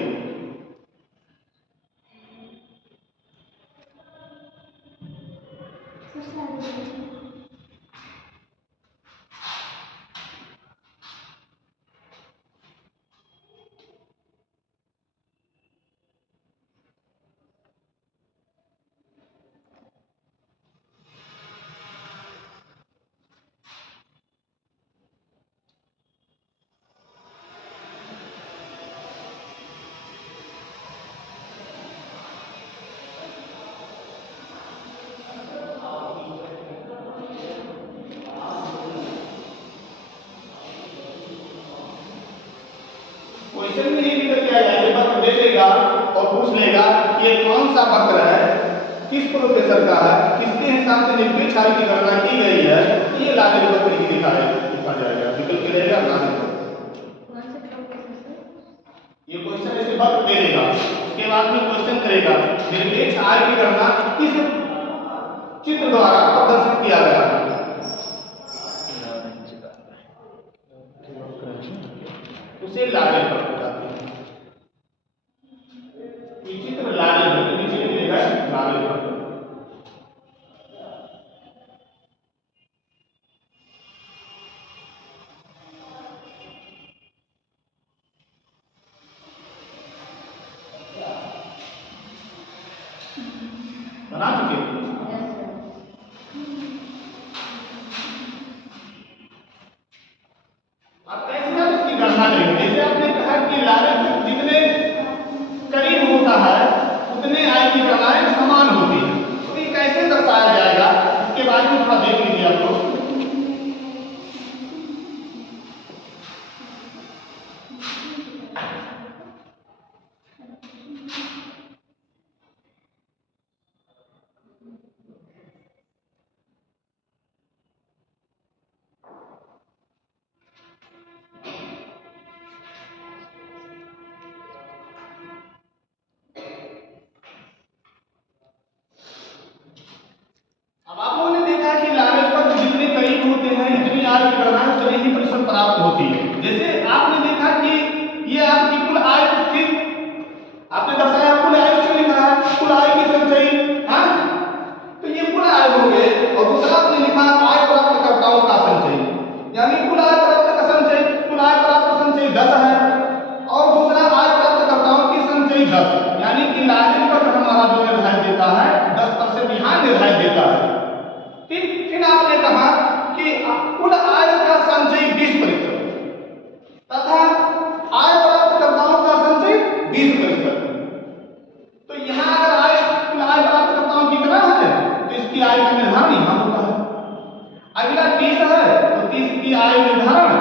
क्वेश्चन में ये भी किया जाए, वक्र दे देगा और पूछ लेगा कि ये कौन सा वक्र है, किस प्रोफेसर का है, किसके हिसाब से निरपेक्ष आय की गणना की गई है, ये लारेज वक्र ही लिखा जाएगा। विकल्प रहेगा लारेज वक्र। ये क्वेश्चन ऐसे वक्र दे देगा, उसके बाद में क्वेश्चन करेगा निरपेक्ष आय की गणना किस चित्र द्वारा प्रदर्शित किया गया है, उसे लारेज वक्र कहते हैं। ये चित्र लारेज वक्र, नीचे मिलेगा लारेज वक्र। बना चुके हैं? अब कैसे आप इसकी गणना करेंगे? जैसे आपने कहा कि लारेज जितने करीब होता है उतने आय की गणनाएं समान होती है, तो ये कैसे दर्शाया जाएगा, इसके बारे में थोड़ा देख लीजिए आप लोग। अब आप लोगों ने देखा कि लारेज पत्र जितने करीब होते हैं इतनी आय की गणना उतने ही प्रतिशत प्राप्त होती है। जैसे आपने देखा कि ये आपकी कुल आय थी, आपने दर्शाया कुल आय क्यों लिखा है, कुल आय की संचयी, हाँ, तो ये कुल आय हो गए, और दूसरा आपने लिखा आय प्राप्तकर्ताओं का संचयी, यानी कुल आय प्राप्त का संचयी, कुल आय प्राप्त संचयी 10 है, और दूसरा आय प्राप्तकर्ताओं की संचयी 10, यानी कि लारेज पत्र हमारा जो निर्धारित देता है 10% यहाँ निर्धारित देता है। फिर आपने कहा कि कुल आय का संचय 20% तथा आय प्राप्तकर्ताओं का संचय 20%। तो यहाँ अगर कुल आय प्राप्तकर्ताओं कितना है तो इसकी आय का निर्धारण यहाँ होता है। अगला 30 है तो 30 की आय निर्धारण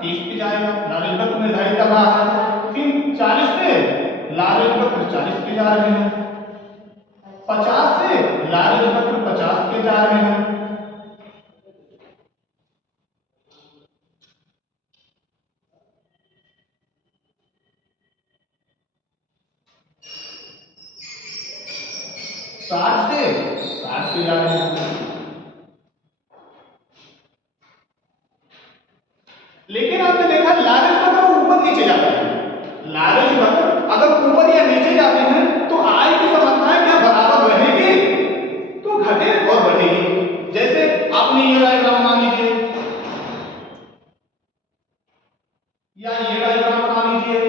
30 पे जाएगा, लारेज पत्र निर्धारित कर रहा है। फिर 40 से लारेज पत्र 40 पे जा रहे हैं, 50 से लारेज पत्र 50 पे जा रहे हैं, 60 से 60 पे जा रहे हैं। लेकिन आपने देखा लारेज पत्र ऊपर नीचे जाता है, लारेज पत्र अगर ऊपर या नीचे जाते हैं तो आय की समस्याएं क्या बराबर रहेगी तो घटे और बढ़ेगी। जैसे आपने ये डायग्राम बना लीजिए या ये डायग्राम बना लीजिए,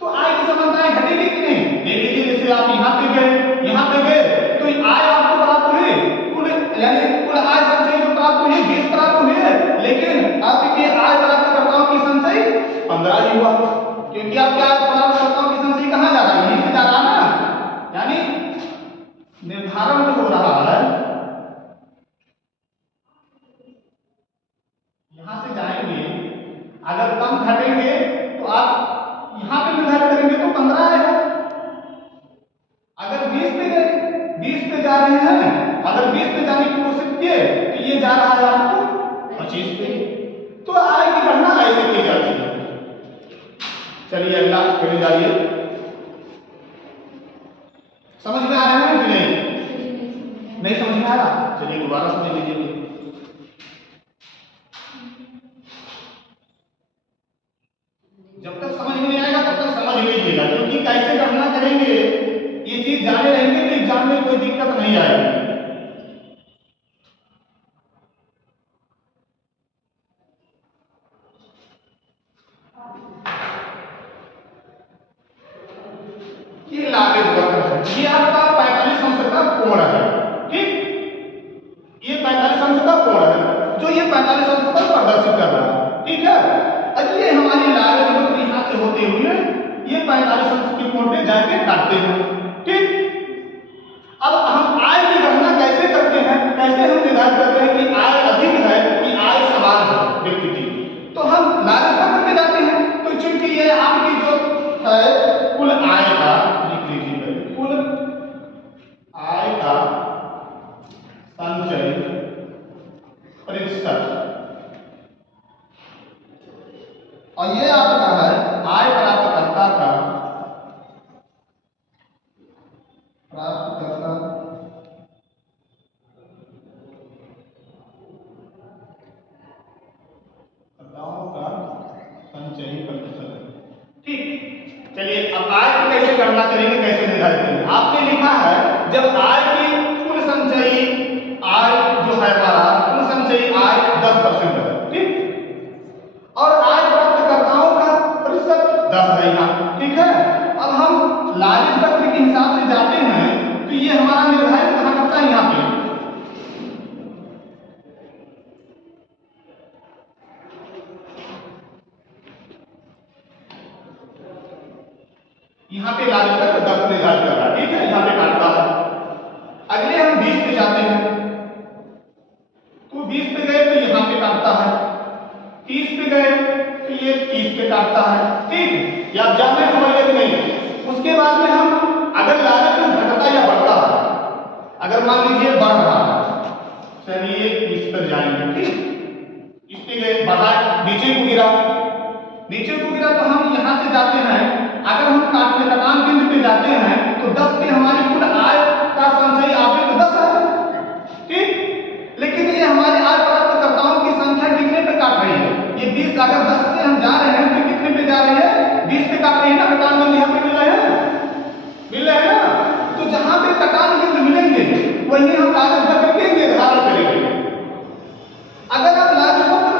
तो आय की समस्याएं घटेगी कि नहीं? देख लीजिए, जैसे आप यहाँ पे गए तो आय आपको प्राप्त हुई, कुल यानी कुल आय संचय जो प्राप्त हुई 20 प्राप्त हुई है, लेकिन आपकी आय प्राप्तकर्ताओं की संचय 15 ही हुआ, क्योंकि आपके आय प्राप्तकर्ताओं की संचय कहाँ जा रहा है, यहीं पे जा रहा है ना। यानी निर्धारण जो हो रहा है, यहां से जाएंगे, अगर कम घटेंगे तो आप यहाँ पे निर्धारित करेंगे तो 15 आएगा। अगर 20 पे गए, 20 पे जा रहे हैं, अगर 20 पे जाने की कोशिश किए तो ये जा रहा है आपको 25 पे। तो आय की गणना ऐसे की जाती है। चलिए अगला स्क्रीन डालिए। समझ में आ रहा है कि नहीं? नहीं समझ में आ रहा? चलिए दोबारा समझ लीजिए। जब तक समझ में नहीं आएगा तब तक समझ लीजिएगा, क्योंकि कैसे गणना करेंगे ये चीज जाने रहेंगे तो एग्जाम में कोई दिक्कत नहीं आएगी। ये लालिज वक्र है, ये आपका 45 अंश का कोण है। ठीक, ये 45 अंश का कोण है जो ये 45 अंश पर प्रदर्शित कर रहा है। ठीक है, अब ये हमारी लालिज वक्र यहाँ से होते हुए ये 45 अंश के कोण पे जाके काटते हैं। ठीक, अब हम आय की गणना कैसे करते हैं, कैसे हम निर्धारित करते हैं कि आय अधिक है कि आय समान है व्यक्ति की? तो हम लालिज वक्र पे जाते हैं। तो चूंकि ये आपकी जो है कुल आय का, लिख लीजिए, कुल आय का संचय प्रतिशत, और ये आपका है आय प्राप्तकर्ता का, प्राप्तकर्ताओं का संचयी प्रतिशत। ठीक, चलिए अब आय की कैसे गणना करेंगे, कैसे निर्धारित करेंगे? आपने लिखा है जब आय की कुल संचयी आय जो है हमारा कुल संचयी आय 10% है। ठीक, और आय प्राप्तकर्ताओं का प्रतिशत 10 है यहाँ। ठीक है, अब हम लालिज वक्र के हिसाब से जाते हैं तो ये हमारा निर्धारित कहाँ करता है? यहाँ पे लालिज वक्र 10 निर्धारित कर रहा है। ठीक है, यहाँ पे काटता है। अगले हम 20 पे जाते हैं तो 20 पे गए तो यहाँ पे काटता है। 30 पे गए तो ये 30 पे काटता है। ठीक, ये आप जानते हैं, समझ गए नहीं? उसके बाद में हम अगर लालिज वक्र घटता या बढ़ता है, अगर मान लीजिए बढ़ रहा है, चलिए इस पर जाएंगे। ठीक, इस पे गए, बढ़ा, नीचे को गिरा, नीचे को गिरा तो हम यहाँ से जाते हैं। अगर हम काटने कटान बिंदु पे जाते हैं तो 10 पे हमारी कुल आय का संचयी आवेग 10 है। ठीक, लेकिन ये हमारे आय प्राप्तकर्ताओं की संख्या कितने पे काट रही है? ये 20, अगर 10 से हम जा रहे हैं तो कितने पे जा रहे हैं? 20 पे काट रही है ना, कटान बिंदु यहाँ पे मिल रहे हैं, मिल रहे हैं ना। तो जहां पे कटान बिंदु मिलेंगे वहीं हम लालिज वक्र के निर्धारण करेंगे। अगर आप लालिज वक्र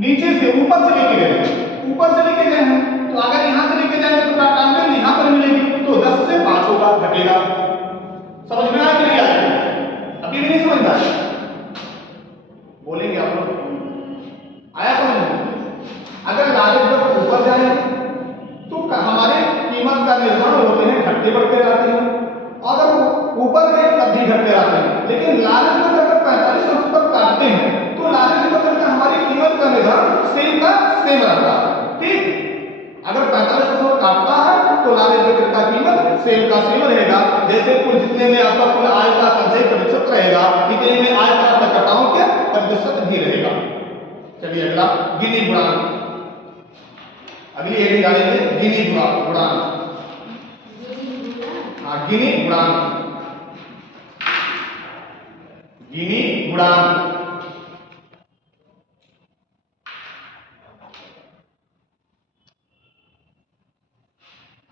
नीचे से ऊपर से लेके गए, ऊपर से लेके गए हैं तो अगर यहां से लेके जाएंगे तो कटान बिंदु यहाँ पर मिलेगी, तो 10 से 5 होगा, घटेगा। समझ में आया कि नहीं आया? अभी भी नहीं समझ में आया? बोलेंगे आप लोग, आया समझ में? अगर लालिज वक्र ऊपर जाए तो हमारे कीमत का निर्माण होते हैं, घटते बढ़ते रहते हैं। अगर ऊपर गए तब भी घटते रहते हैं। लेकिन लालिज वक्र अगर 45 अंश पर काटते हैं तो लालिज वक्र का हमारी कीमत का निर्धारण सेम का सेम रहता है। ठीक, अगर 45 अंश पर काटता है तो लालिज वक्र का कीमत सेम का सेम रहेगा। जैसे कुल जितने में आपका कुल आय का संचय प्रतिशत रहेगा, इतने में आय प्राप्तकर्ताओं के प्रतिशत भी रहेगा। चलिए अगला गिनी गुणांक, अगली हेडिंग डालेंगे गिनी गुणांक। हाँ, गिनी गुणांक, गिनी गुणांक।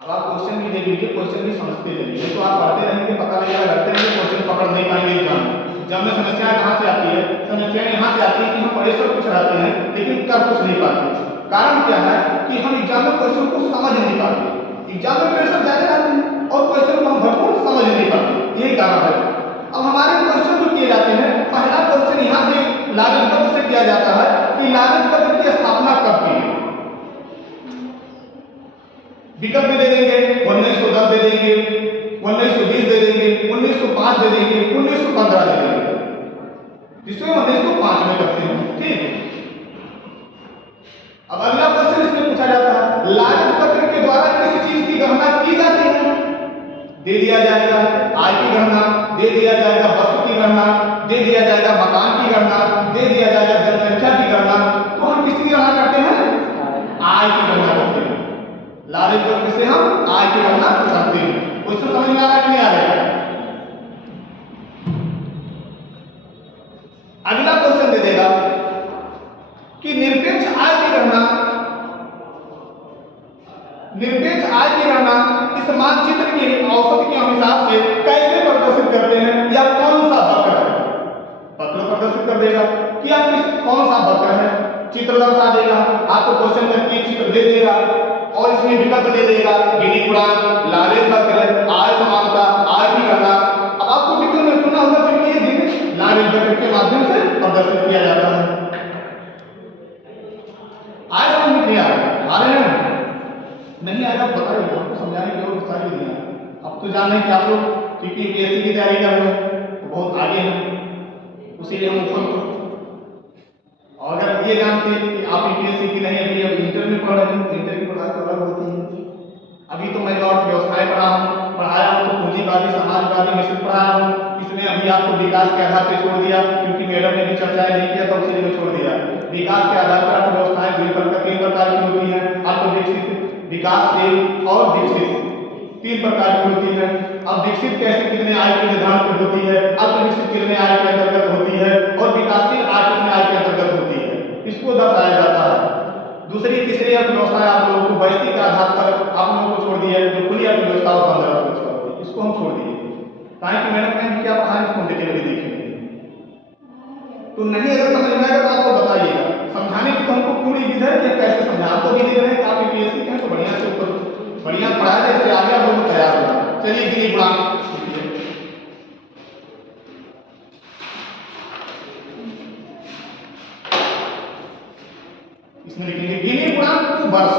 अब आप क्वेश्चन भी देख लीजिए, क्वेश्चन भी समझते जाइए, तो आप पढ़ते रहेंगे, पता लगेगा, लगते रहेंगे, क्वेश्चन पकड़ नहीं पाएंगे एग्जाम में। जब में समस्या कहाँ से आती है? समस्या यहाँ से आती है कि हम पढ़े सब कुछ रहते हैं लेकिन कर कुछ नहीं पाते। कारण क्या है कि हम एग्जाम में क्वेश्चन को समझ नहीं पाते। एग्जाम में प्रेशर ज्यादा रहते हैं और क्वेश्चन को हम भरपूर समझ नहीं पाते, यही कारण है। अब हमारे क्वेश्चन जो किए जाते हैं, पहला क्वेश्चन यहाँ से लालिज वक्र से किया जाता है कि लालिज वक्र की स्थापना कब की है। विकल्प भी दे देंगे, 1910 दे देंगे, 1920 दे देंगे, 1905 दे देंगे, 1915 दे देंगे, जिसमें 1905 में करते हैं। ठीक, अब अगला क्वेश्चन इसमें पूछा जाता है लालिज वक्र की गणना, दे दिया जाएगा वस्तु की गणना, दे दिया जाएगा मकान की गणना, दे दिया जाएगा जनसंख्या की गणना, तो हम किसकी गणना करते हैं? आय की गणना करते हैं। लालच वक्र से हम आय की गणना करते हैं। क्वेश्चन समझ में आ रहा है कि नहीं आ रहा है? अगला क्वेश्चन दे देगा कि निरपेक्ष आय की गणना इस मानचित्र के औसत के हिसाब से कैसे प्रदर्शित करते हैं, या कौन सा वक्र है? वक्र प्रदर्शित कर देगा कि आप कौन सा वक्र है, चित्र दर्शा देगा, आपको क्वेश्चन करके चित्र दे देगा और इसमें विकल्प दे देगा गिनी गुणांक, लालेज वक्र, आय समानता, आय की गणना। अब आपको विकल्प में सुना होगा कि ये गिनी लालेज वक्र के माध्यम से प्रदर्शित किया जाता है। आय समझ में नहीं आ रहे हैं? नहीं आएगा बताइए, आपको समझाने की और सारी नहीं है। अब तो जान रहे कि आप लोग क्योंकि यूपीएससी की तैयारी कर रहे हैं तो बहुत आगे हैं, उसीलिए हम फल और अगर ये जानते हैं कि आप यूपीएससी की नहीं, अभी अब इंटर में पढ़ रहे हैं, इंटर की पढ़ाई तो अलग होती है। अभी तो मैं और व्यवसाय पढ़ाया हूँ, तो पूंजीवादी समाजवादी मिश्रित पढ़ाया हूँ। इसमें अभी आपको विकास के आधार पर छोड़ दिया, क्योंकि मैडम ने भी चर्चाएं नहीं किया तो उसीलिए मैं छोड़ दिया। विकास के आधार पर अर्थव्यवस्थाएं तीन प्रकार की होती हैं, अल्पविकसित, विकासशील और विकसित, तीन प्रकार की होती है। अब विकसित कैसे कितने आय के निर्धारण पर होती है, अल्पविकसित कितने आय के अंतर्गत होती है और विकासशील आय कितने आय के अंतर्गत होती है, इसको दर्शाया जाता है। दूसरी तीसरी अर्थव्यवस्था आप लोगों को वैश्विक के आधार पर आप लोगों को छोड़ दिया है, जो खुली अर्थव्यवस्था और बंद अर्थव्यवस्था होती है, इसको हम छोड़ दिए। ताकि मैडम ने क्या पढ़ा इसको डिटेल में देखेंगे। तो नहीं अगर समझ में आएगा तो आपको बताइएगा, समझाने की तो हमको पूरी विधि है कि कैसे समझा। आपको विधि रहे कि आप यूपीएससी के हैं तो बढ़िया से ऊपर बढ़िया पढ़ाया जाए, इससे आगे आप लोग तैयार हो। चलिए गिनी गुणांक इसमें लिखेंगे गिनी गुणांक को वर्ष,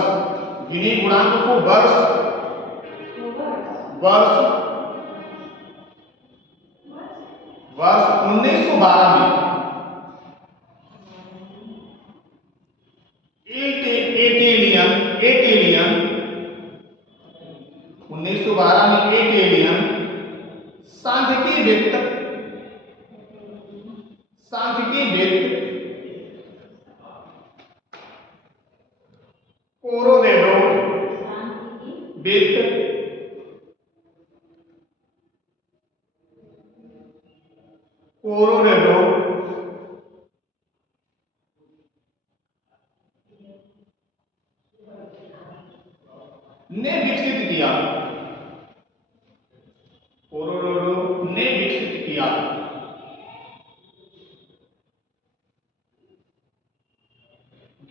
गिनी गुणांक को वर्ष 1912 में एटेलियन 1912 में एटेलियन सांख्यिकी कोलोरेडो ने विकसित किया, कोलोरेडो ने विकसित किया।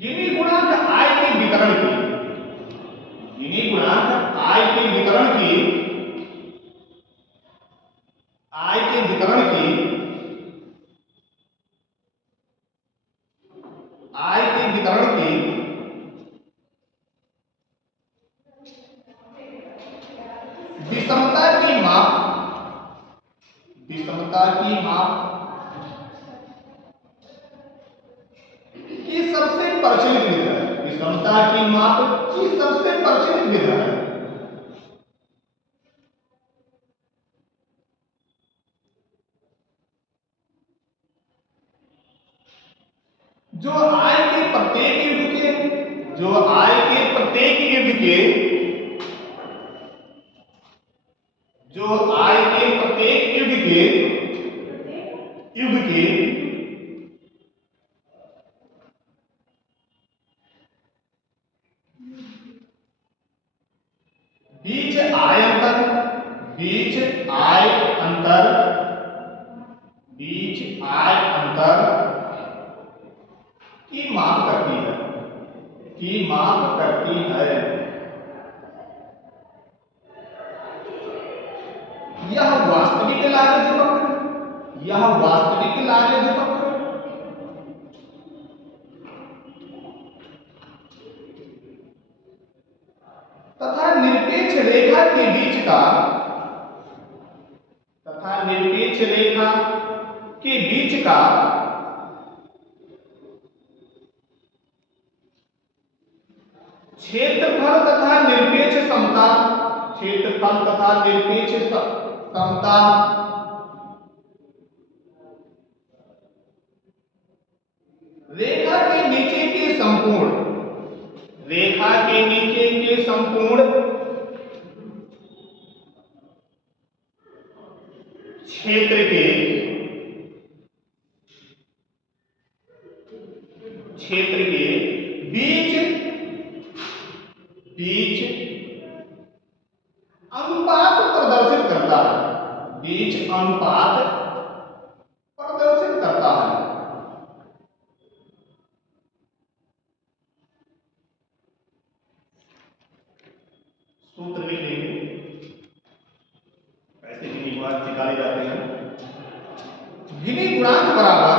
गिनी गुणांक आय के वितरण की, गिनी गुणांक आय के वितरण की विषमता की माप की सबसे प्रचलित विधि है। विषमता की माप की सबसे प्रचलित विधि है। जो आय के प्रत्येक युग के बीच आय अंतर की माप करती है। यह वास्तविक लालच वक्र तथा निरपेक्ष रेखा के बीच का क्षेत्रफल तथा निरपेक्ष समता समता, रेखा के नीचे के संपूर्ण, रेखा के नीचे के संपूर्ण क्षेत्र के बीच अनुपात प्रदर्शित करता है, बीच अनुपात प्रदर्शित करता है। सूत्र लिख लेंगे, ऐसे गिनी गुणांक निकाले जाते हैं। गिनी गुणांक बराबर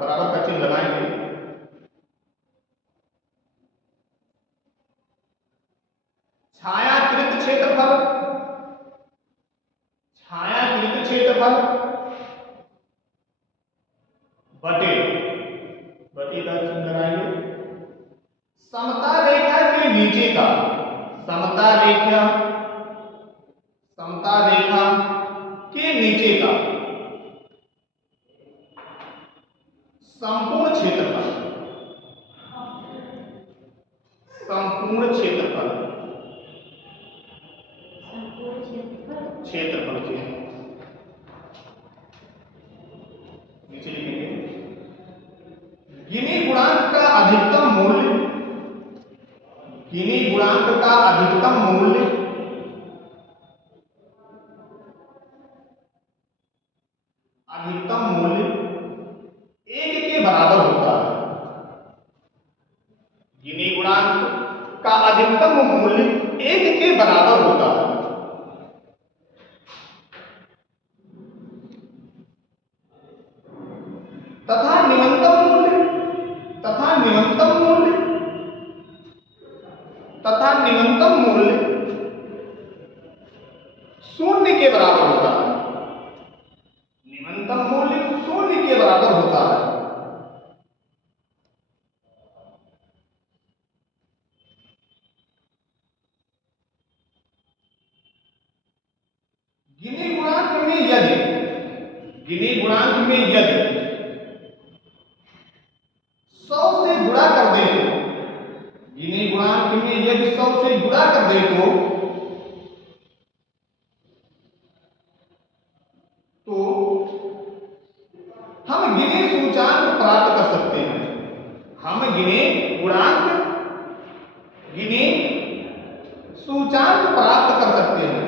बराबर का चिन्ह लगाएंगे, छायाकृत क्षेत्रफल बटे का चिन्ह लगाएंगे, समता रेखा के नीचे का, समता रेखा के नीचे का संपूर्ण क्षेत्रफल, नीचे लिखेंगे। गिनी गुणांक का अधिकतम मूल्य, एक के बराबर होता है। गिनी गुणांक का अधिकतम मूल्य एक के बराबर होता है। तथा न्यूनतम मूल्य शून्य के बराबर होता है। न्यूनतम मूल्य शून्य के बराबर होता है। गिनी गुणांक में यदि 100 से गुणा कर दे, गिनी गुणांक में यदि 100 से गुणा कर दे तो हम गिने सूचांक प्राप्त कर सकते हैं। हम गिने सूचांक प्राप्त कर सकते हैं।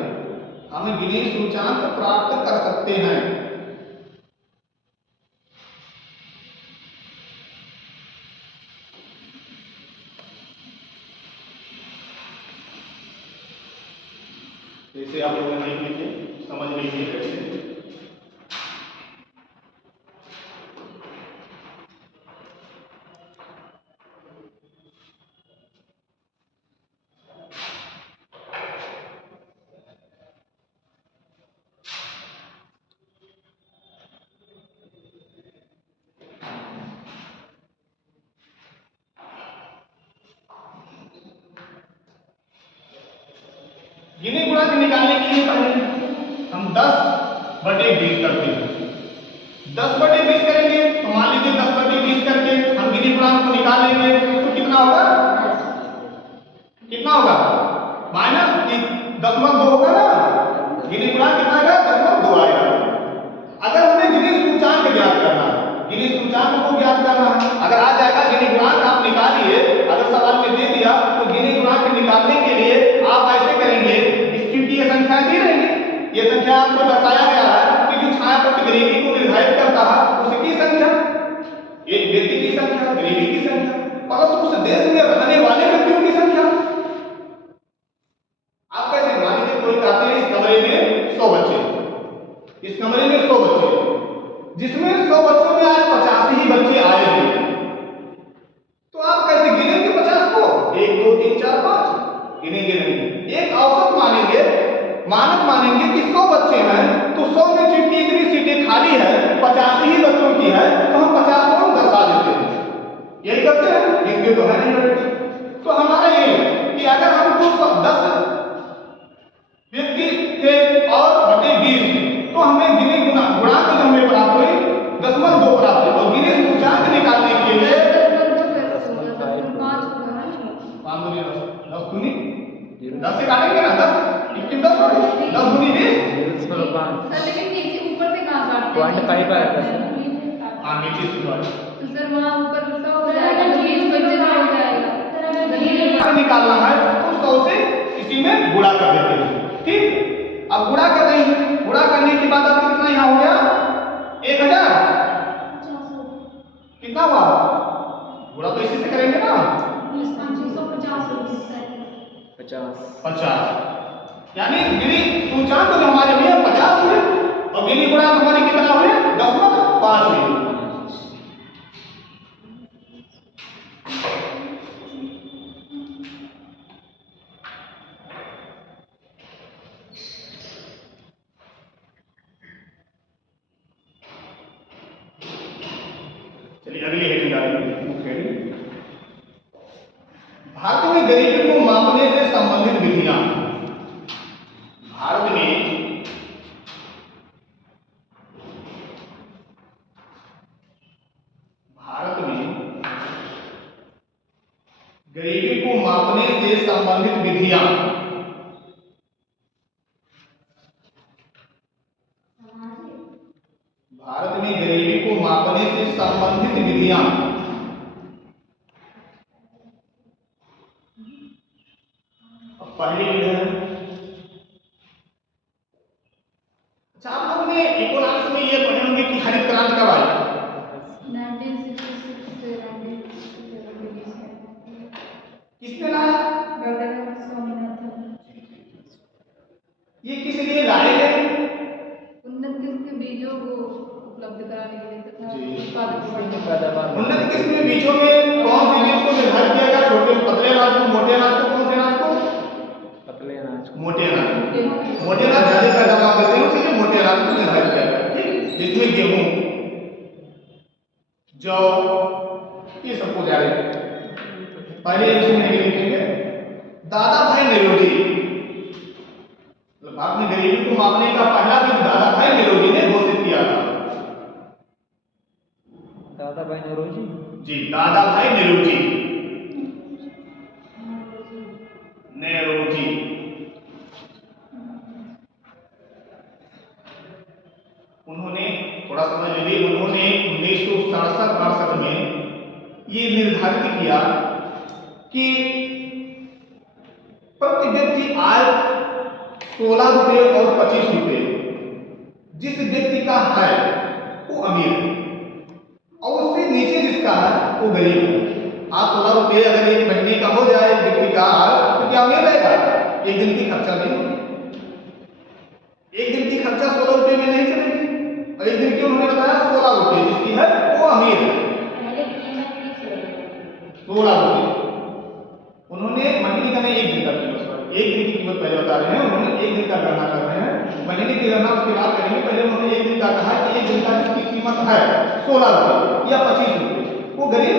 हम गिने सूचांक प्राप्त कर सकते हैं। जैसे आप लोग लिख लीजिए, समझ लीजिए कैसे। गिने गुणांक निकालने के लिए पहले हम 10/20 करते हैं। 10/20 करेंगे तो मान लीजिए 10/20 करके हम गिने गुणांक को निकाल लेंगे तो कितना होगा? -10.2 होगा ना। गिने गुणांक कितना आएगा? 10.2 आएगा। अगर हमें गिने सूचांक ज्ञात करना है, गिने सूचांक को ज्ञात करना है, अगर आ जाएगा गिने गुणांक आप निकालिए, अगर सवाल में दे दिया तो गिने गुणांक निकालने के लिए आप ऐसे करेंगे, क्योंकि ये संख्या दी रहेंगी, ये संख्या आपको बताया गया है कि जो छायापट्ट गरीबी को निर्धारित करता है उसकी संख्या, एक व्यक्ति की संख्या, गरीबी की संख्या प्लस उस देश में रहने वाले व्यक्तियों की संख्या। आप कैसे, मान लीजिए कोई कहते हैं इस कमरे में 100 बच्चे, इस कमरे में 100 बच्चे, जिसमें 100 बच्चों में आज 50 ही बच्चे आए हैं, तो आप कैसे गिनेंगे 50 को? 1 2 3 4 5 गिनेंगे नहीं, एक औसत मानेंगे, मानक मानेंगे कि 100 बच्चे हैं तो 100 में चूंकि इतनी सीटें खाली है, 50 ही बच्चों की है, तो हम 50 को हम दर्शा देते हैं। यही करते हैं, गिनते तो है नहीं। तो हमारा ये कि अगर हमको 10 छिपा रहता है। हाँ नीचे छिपा है। तो सर वहाँ ऊपर गुस्सा हो जाएगा तो 20-25 हो जाएगा। निकालना है तो 100 से इसी में गुणा कर देते हैं। ठीक, अब गुणा कर देंगे। गुणा करने के बाद अब कितना यहाँ हो गया 1000 कितना हुआ, गुणा तो इसी से करेंगे ना 50, यानी गिनी सूचकांक जो हमारे हुए 50 हुए और गिनी गुणांक हमारे कितना हुए 10.5 हुए। चलिए अगली हेडिंग डालेंगे। भारत में गरीबी को मापने से संबंधित विधियां। भारत में गरीबी को मापने से संबंधित विधियां। भारत में गरीबी को मापने से संबंधित विधियां। पहली विधि है, अच्छा आप लोग ने इकोनॉमिक्स में ये पढ़े होंगे कि हरित क्रांति कब आई? 1966 से 1967 किसने लाया? गवर्नर स्वामीनाथन। ये किस लिए लाए गए? उन्नत किस्म के बीजों को उपलब्ध कराने के लिए तथा जी। उत्पादन को बढ़ाने के लिए। पैदावार उन्नत किस्म के बीजों में कौन से बीज को निर्धारित किया गया? छोटे पतले अनाज को, मोटे अनाज को, कौन से अनाज को? पतले अनाज को। मोटे अनाज। मोटे अनाज ज्यादा पैदावार देते हैं इसलिए मोटे अनाज को निर्धारित किया गया। ठीक, जिसमें गेहूं, जौ, ये सबको जा रहे हैं। पहले इसमें लिखेंगे दादा भाई नेरोजी। भारत में गरीबी को मापने का पहला विधि दादा भाई नेरोजी ने घोषित किया था। दादा भाई नौरोजी जी, दादा भाई नेरोजी। नेरोजी उन्होंने, थोड़ा समझ लीजिए, उन्होंने 1967-68 में ये निर्धारित किया कि प्रति व्यक्ति आय 16 रुपये और 25 रुपये जिस व्यक्ति का है वो अमीर है और उससे नीचे जिसका है वो गरीब है। आज 16 रुपये अगर एक महीने का हो जाए व्यक्ति का तो क्या अमीर रहेगा? एक दिन की खर्चा नहीं, एक दिन की खर्चा 16 रुपये में नहीं चलेगी। और एक दिन की उन्होंने बताया 16 रुपये जिसकी है वो अमीर है। 16 रुपये उन्होंने महीने का नहीं, एक दिन का कीमत, एक दिन की कीमत पहले बता रहे हैं। उन्होंने एक दिन का गणना कर रहे हैं, महीने की गणना उसके बाद करेंगे। पहले उन्होंने एक दिन का कहा कि एक दिन का जिसकी कीमत है 16 रुपये या 25 रुपये वो गरीब,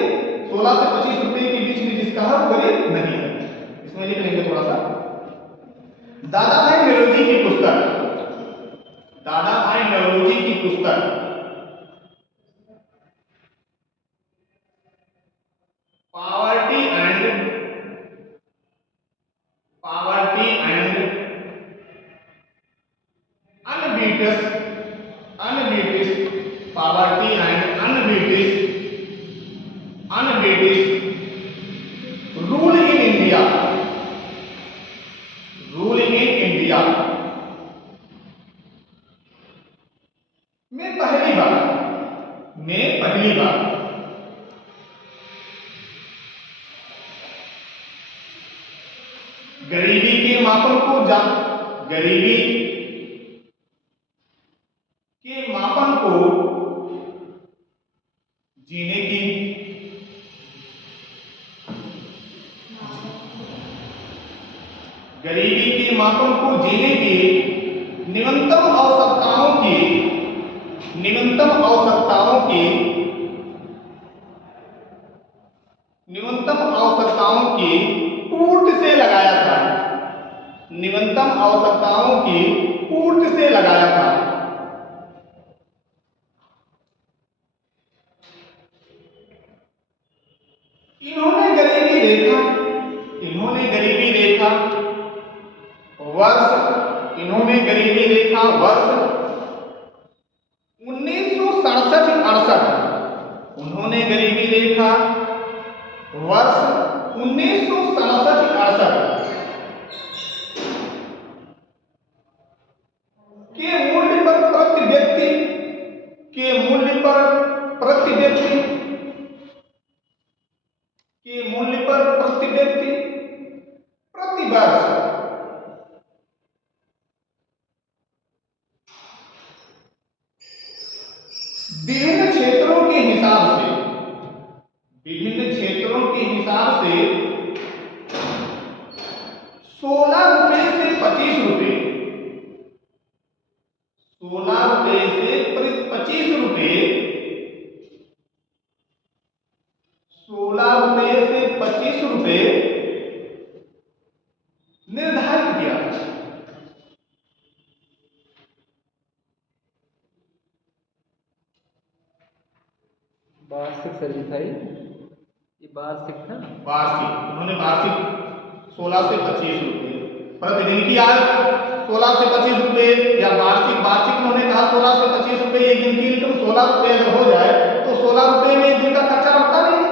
16 से 25 रुपये के बीच में जिसका है वो गरीब नहीं है। इसमें लिख लेंगे थोड़ा सा। दादा भाई नेरोजी की पुस्तक, दादा भाई नेरोजी की पुस्तक poverty and un-British rule in India में पहली बार गरीबी के मापन को जीने की गरीबी के मापन को जीने की न्यूनतम आवश्यकताओं की पूर्ति से लगाया था। न्यूनतम आवश्यकताओं की पूर्ति से लगाया था। इन्होंने गरीबी रेखा वर्ष 1960 1967-68 उन्होंने गरीबी रेखा वर्ष 1967-68 के मूल्य पर प्रति व्यक्ति के मूल्य पर प्रति व्यक्ति के मूल्य पर प्रति व्यक्ति प्रति वर्ष विभिन्न क्षेत्रों के हिसाब से 16 रुपए से 25 रुपए 16 रुपए से 25 रुपए 16 रुपए से 25 रुपए निर्धारित किया। वार्षिक सर दिखाई, ये वार्षिक था। वार्षिक उन्होंने वार्षिक 16 से 25 रुपए प्रतिदिन की आय 16 से 25 रुपए या वार्षिक उन्होंने कहा 16 से 25 रुपए एक दिन की इनकम 16 रुपए अगर हो जाए तो 16 रुपए में एक दिन का खर्चा लगता नहीं।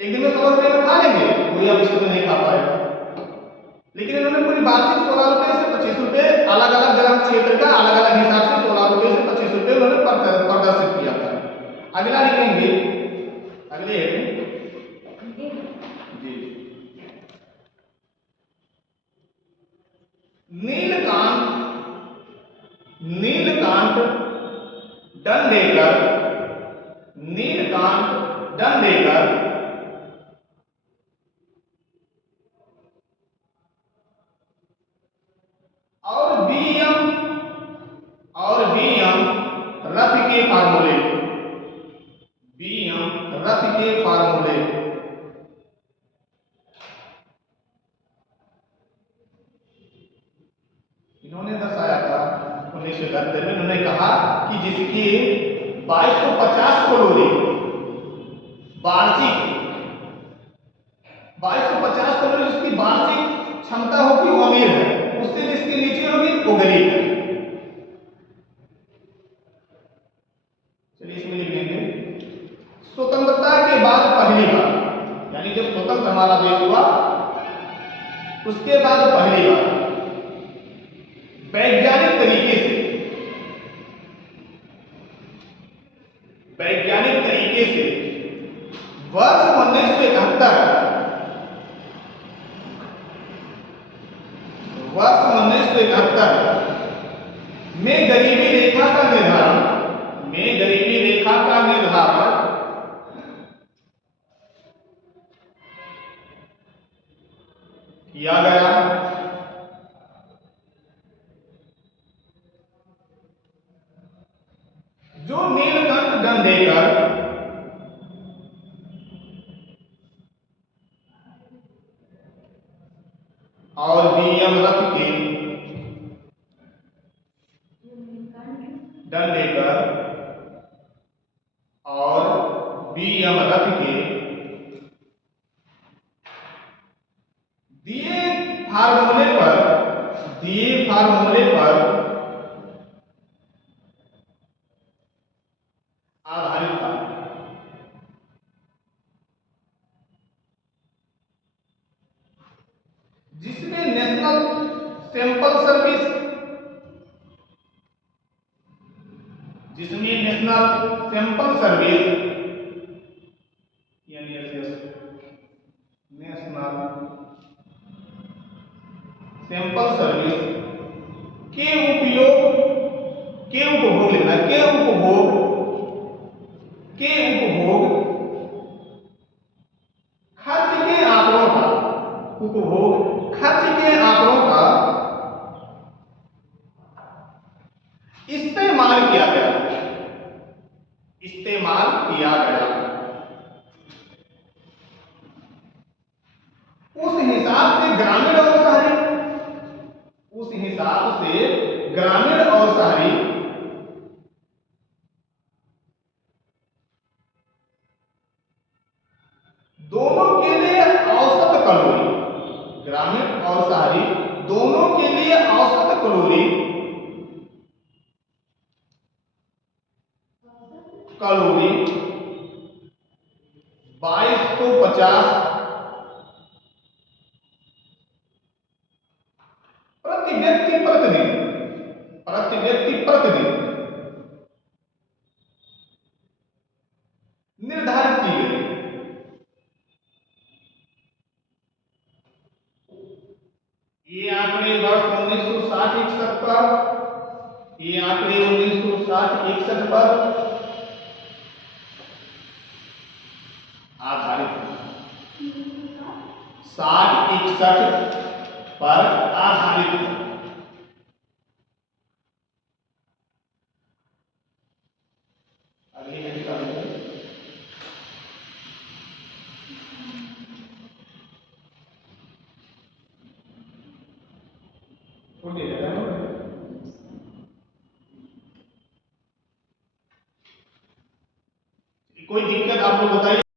एक दिन में 16 रुपए में खा लेंगे, कोई अब इसमें नहीं खा पाएगा। लेकिन इन्होंने पूरी वार्षिक 16 रुपए से 25 रुपए अलग अलग जगह क्षेत्र का अलग अलग हिसाब से 16 रुपए से 25 रुपए उन्होंने प्रदर्शित किया था। अगला लिखेंगे, अगले जी नीलकांत डंडेकर और बीएम रथ के फार्मूले इन्होंने दर्शाया था 1970 में। इन्होंने कहा कि जिसकी 2250 कैलोरी वार्षिक 2250 कैलोरी जिसकी वार्षिक क्षमता होगी वो अमीर है, उससे जिसकी नीचे होगी वो गरीब है। चलिए इसमें लिख लेंगे स्वतंत्रता के बाद पहली बार, यानी जब स्वतंत्र हमारा देश हुआ उसके बाद पहली बार वैज्ञानिक तरीके से वर्ष 1971 में गरीबी रेखा का निर्धारण किया गया। जो नीलकंठ डंडेकर और बीएम रथ के डंडेकर और बीएम रथ के दिए फार्मूले पर आधारित था। जिसमें national sample service national sample service के उपभोग लेना के उपभोग खर्च के आंकड़ों का इस्तेमाल किया गया। उस हिसाब से ग्रामीण और शहरी दोनों के लिए औसत कैलोरी, ग्रामीण और शहरी दोनों के लिए औसत कैलोरी कैलोरी 2250 प्रति व्यक्ति प्रतिदिन निर्धारित की गई। ये आंकड़े वर्ष 1960-61 पर, ये आंकड़े 1960-61 पर आधारित है। 60-61 पर आधारित है। अगली घटना थोड़ी देर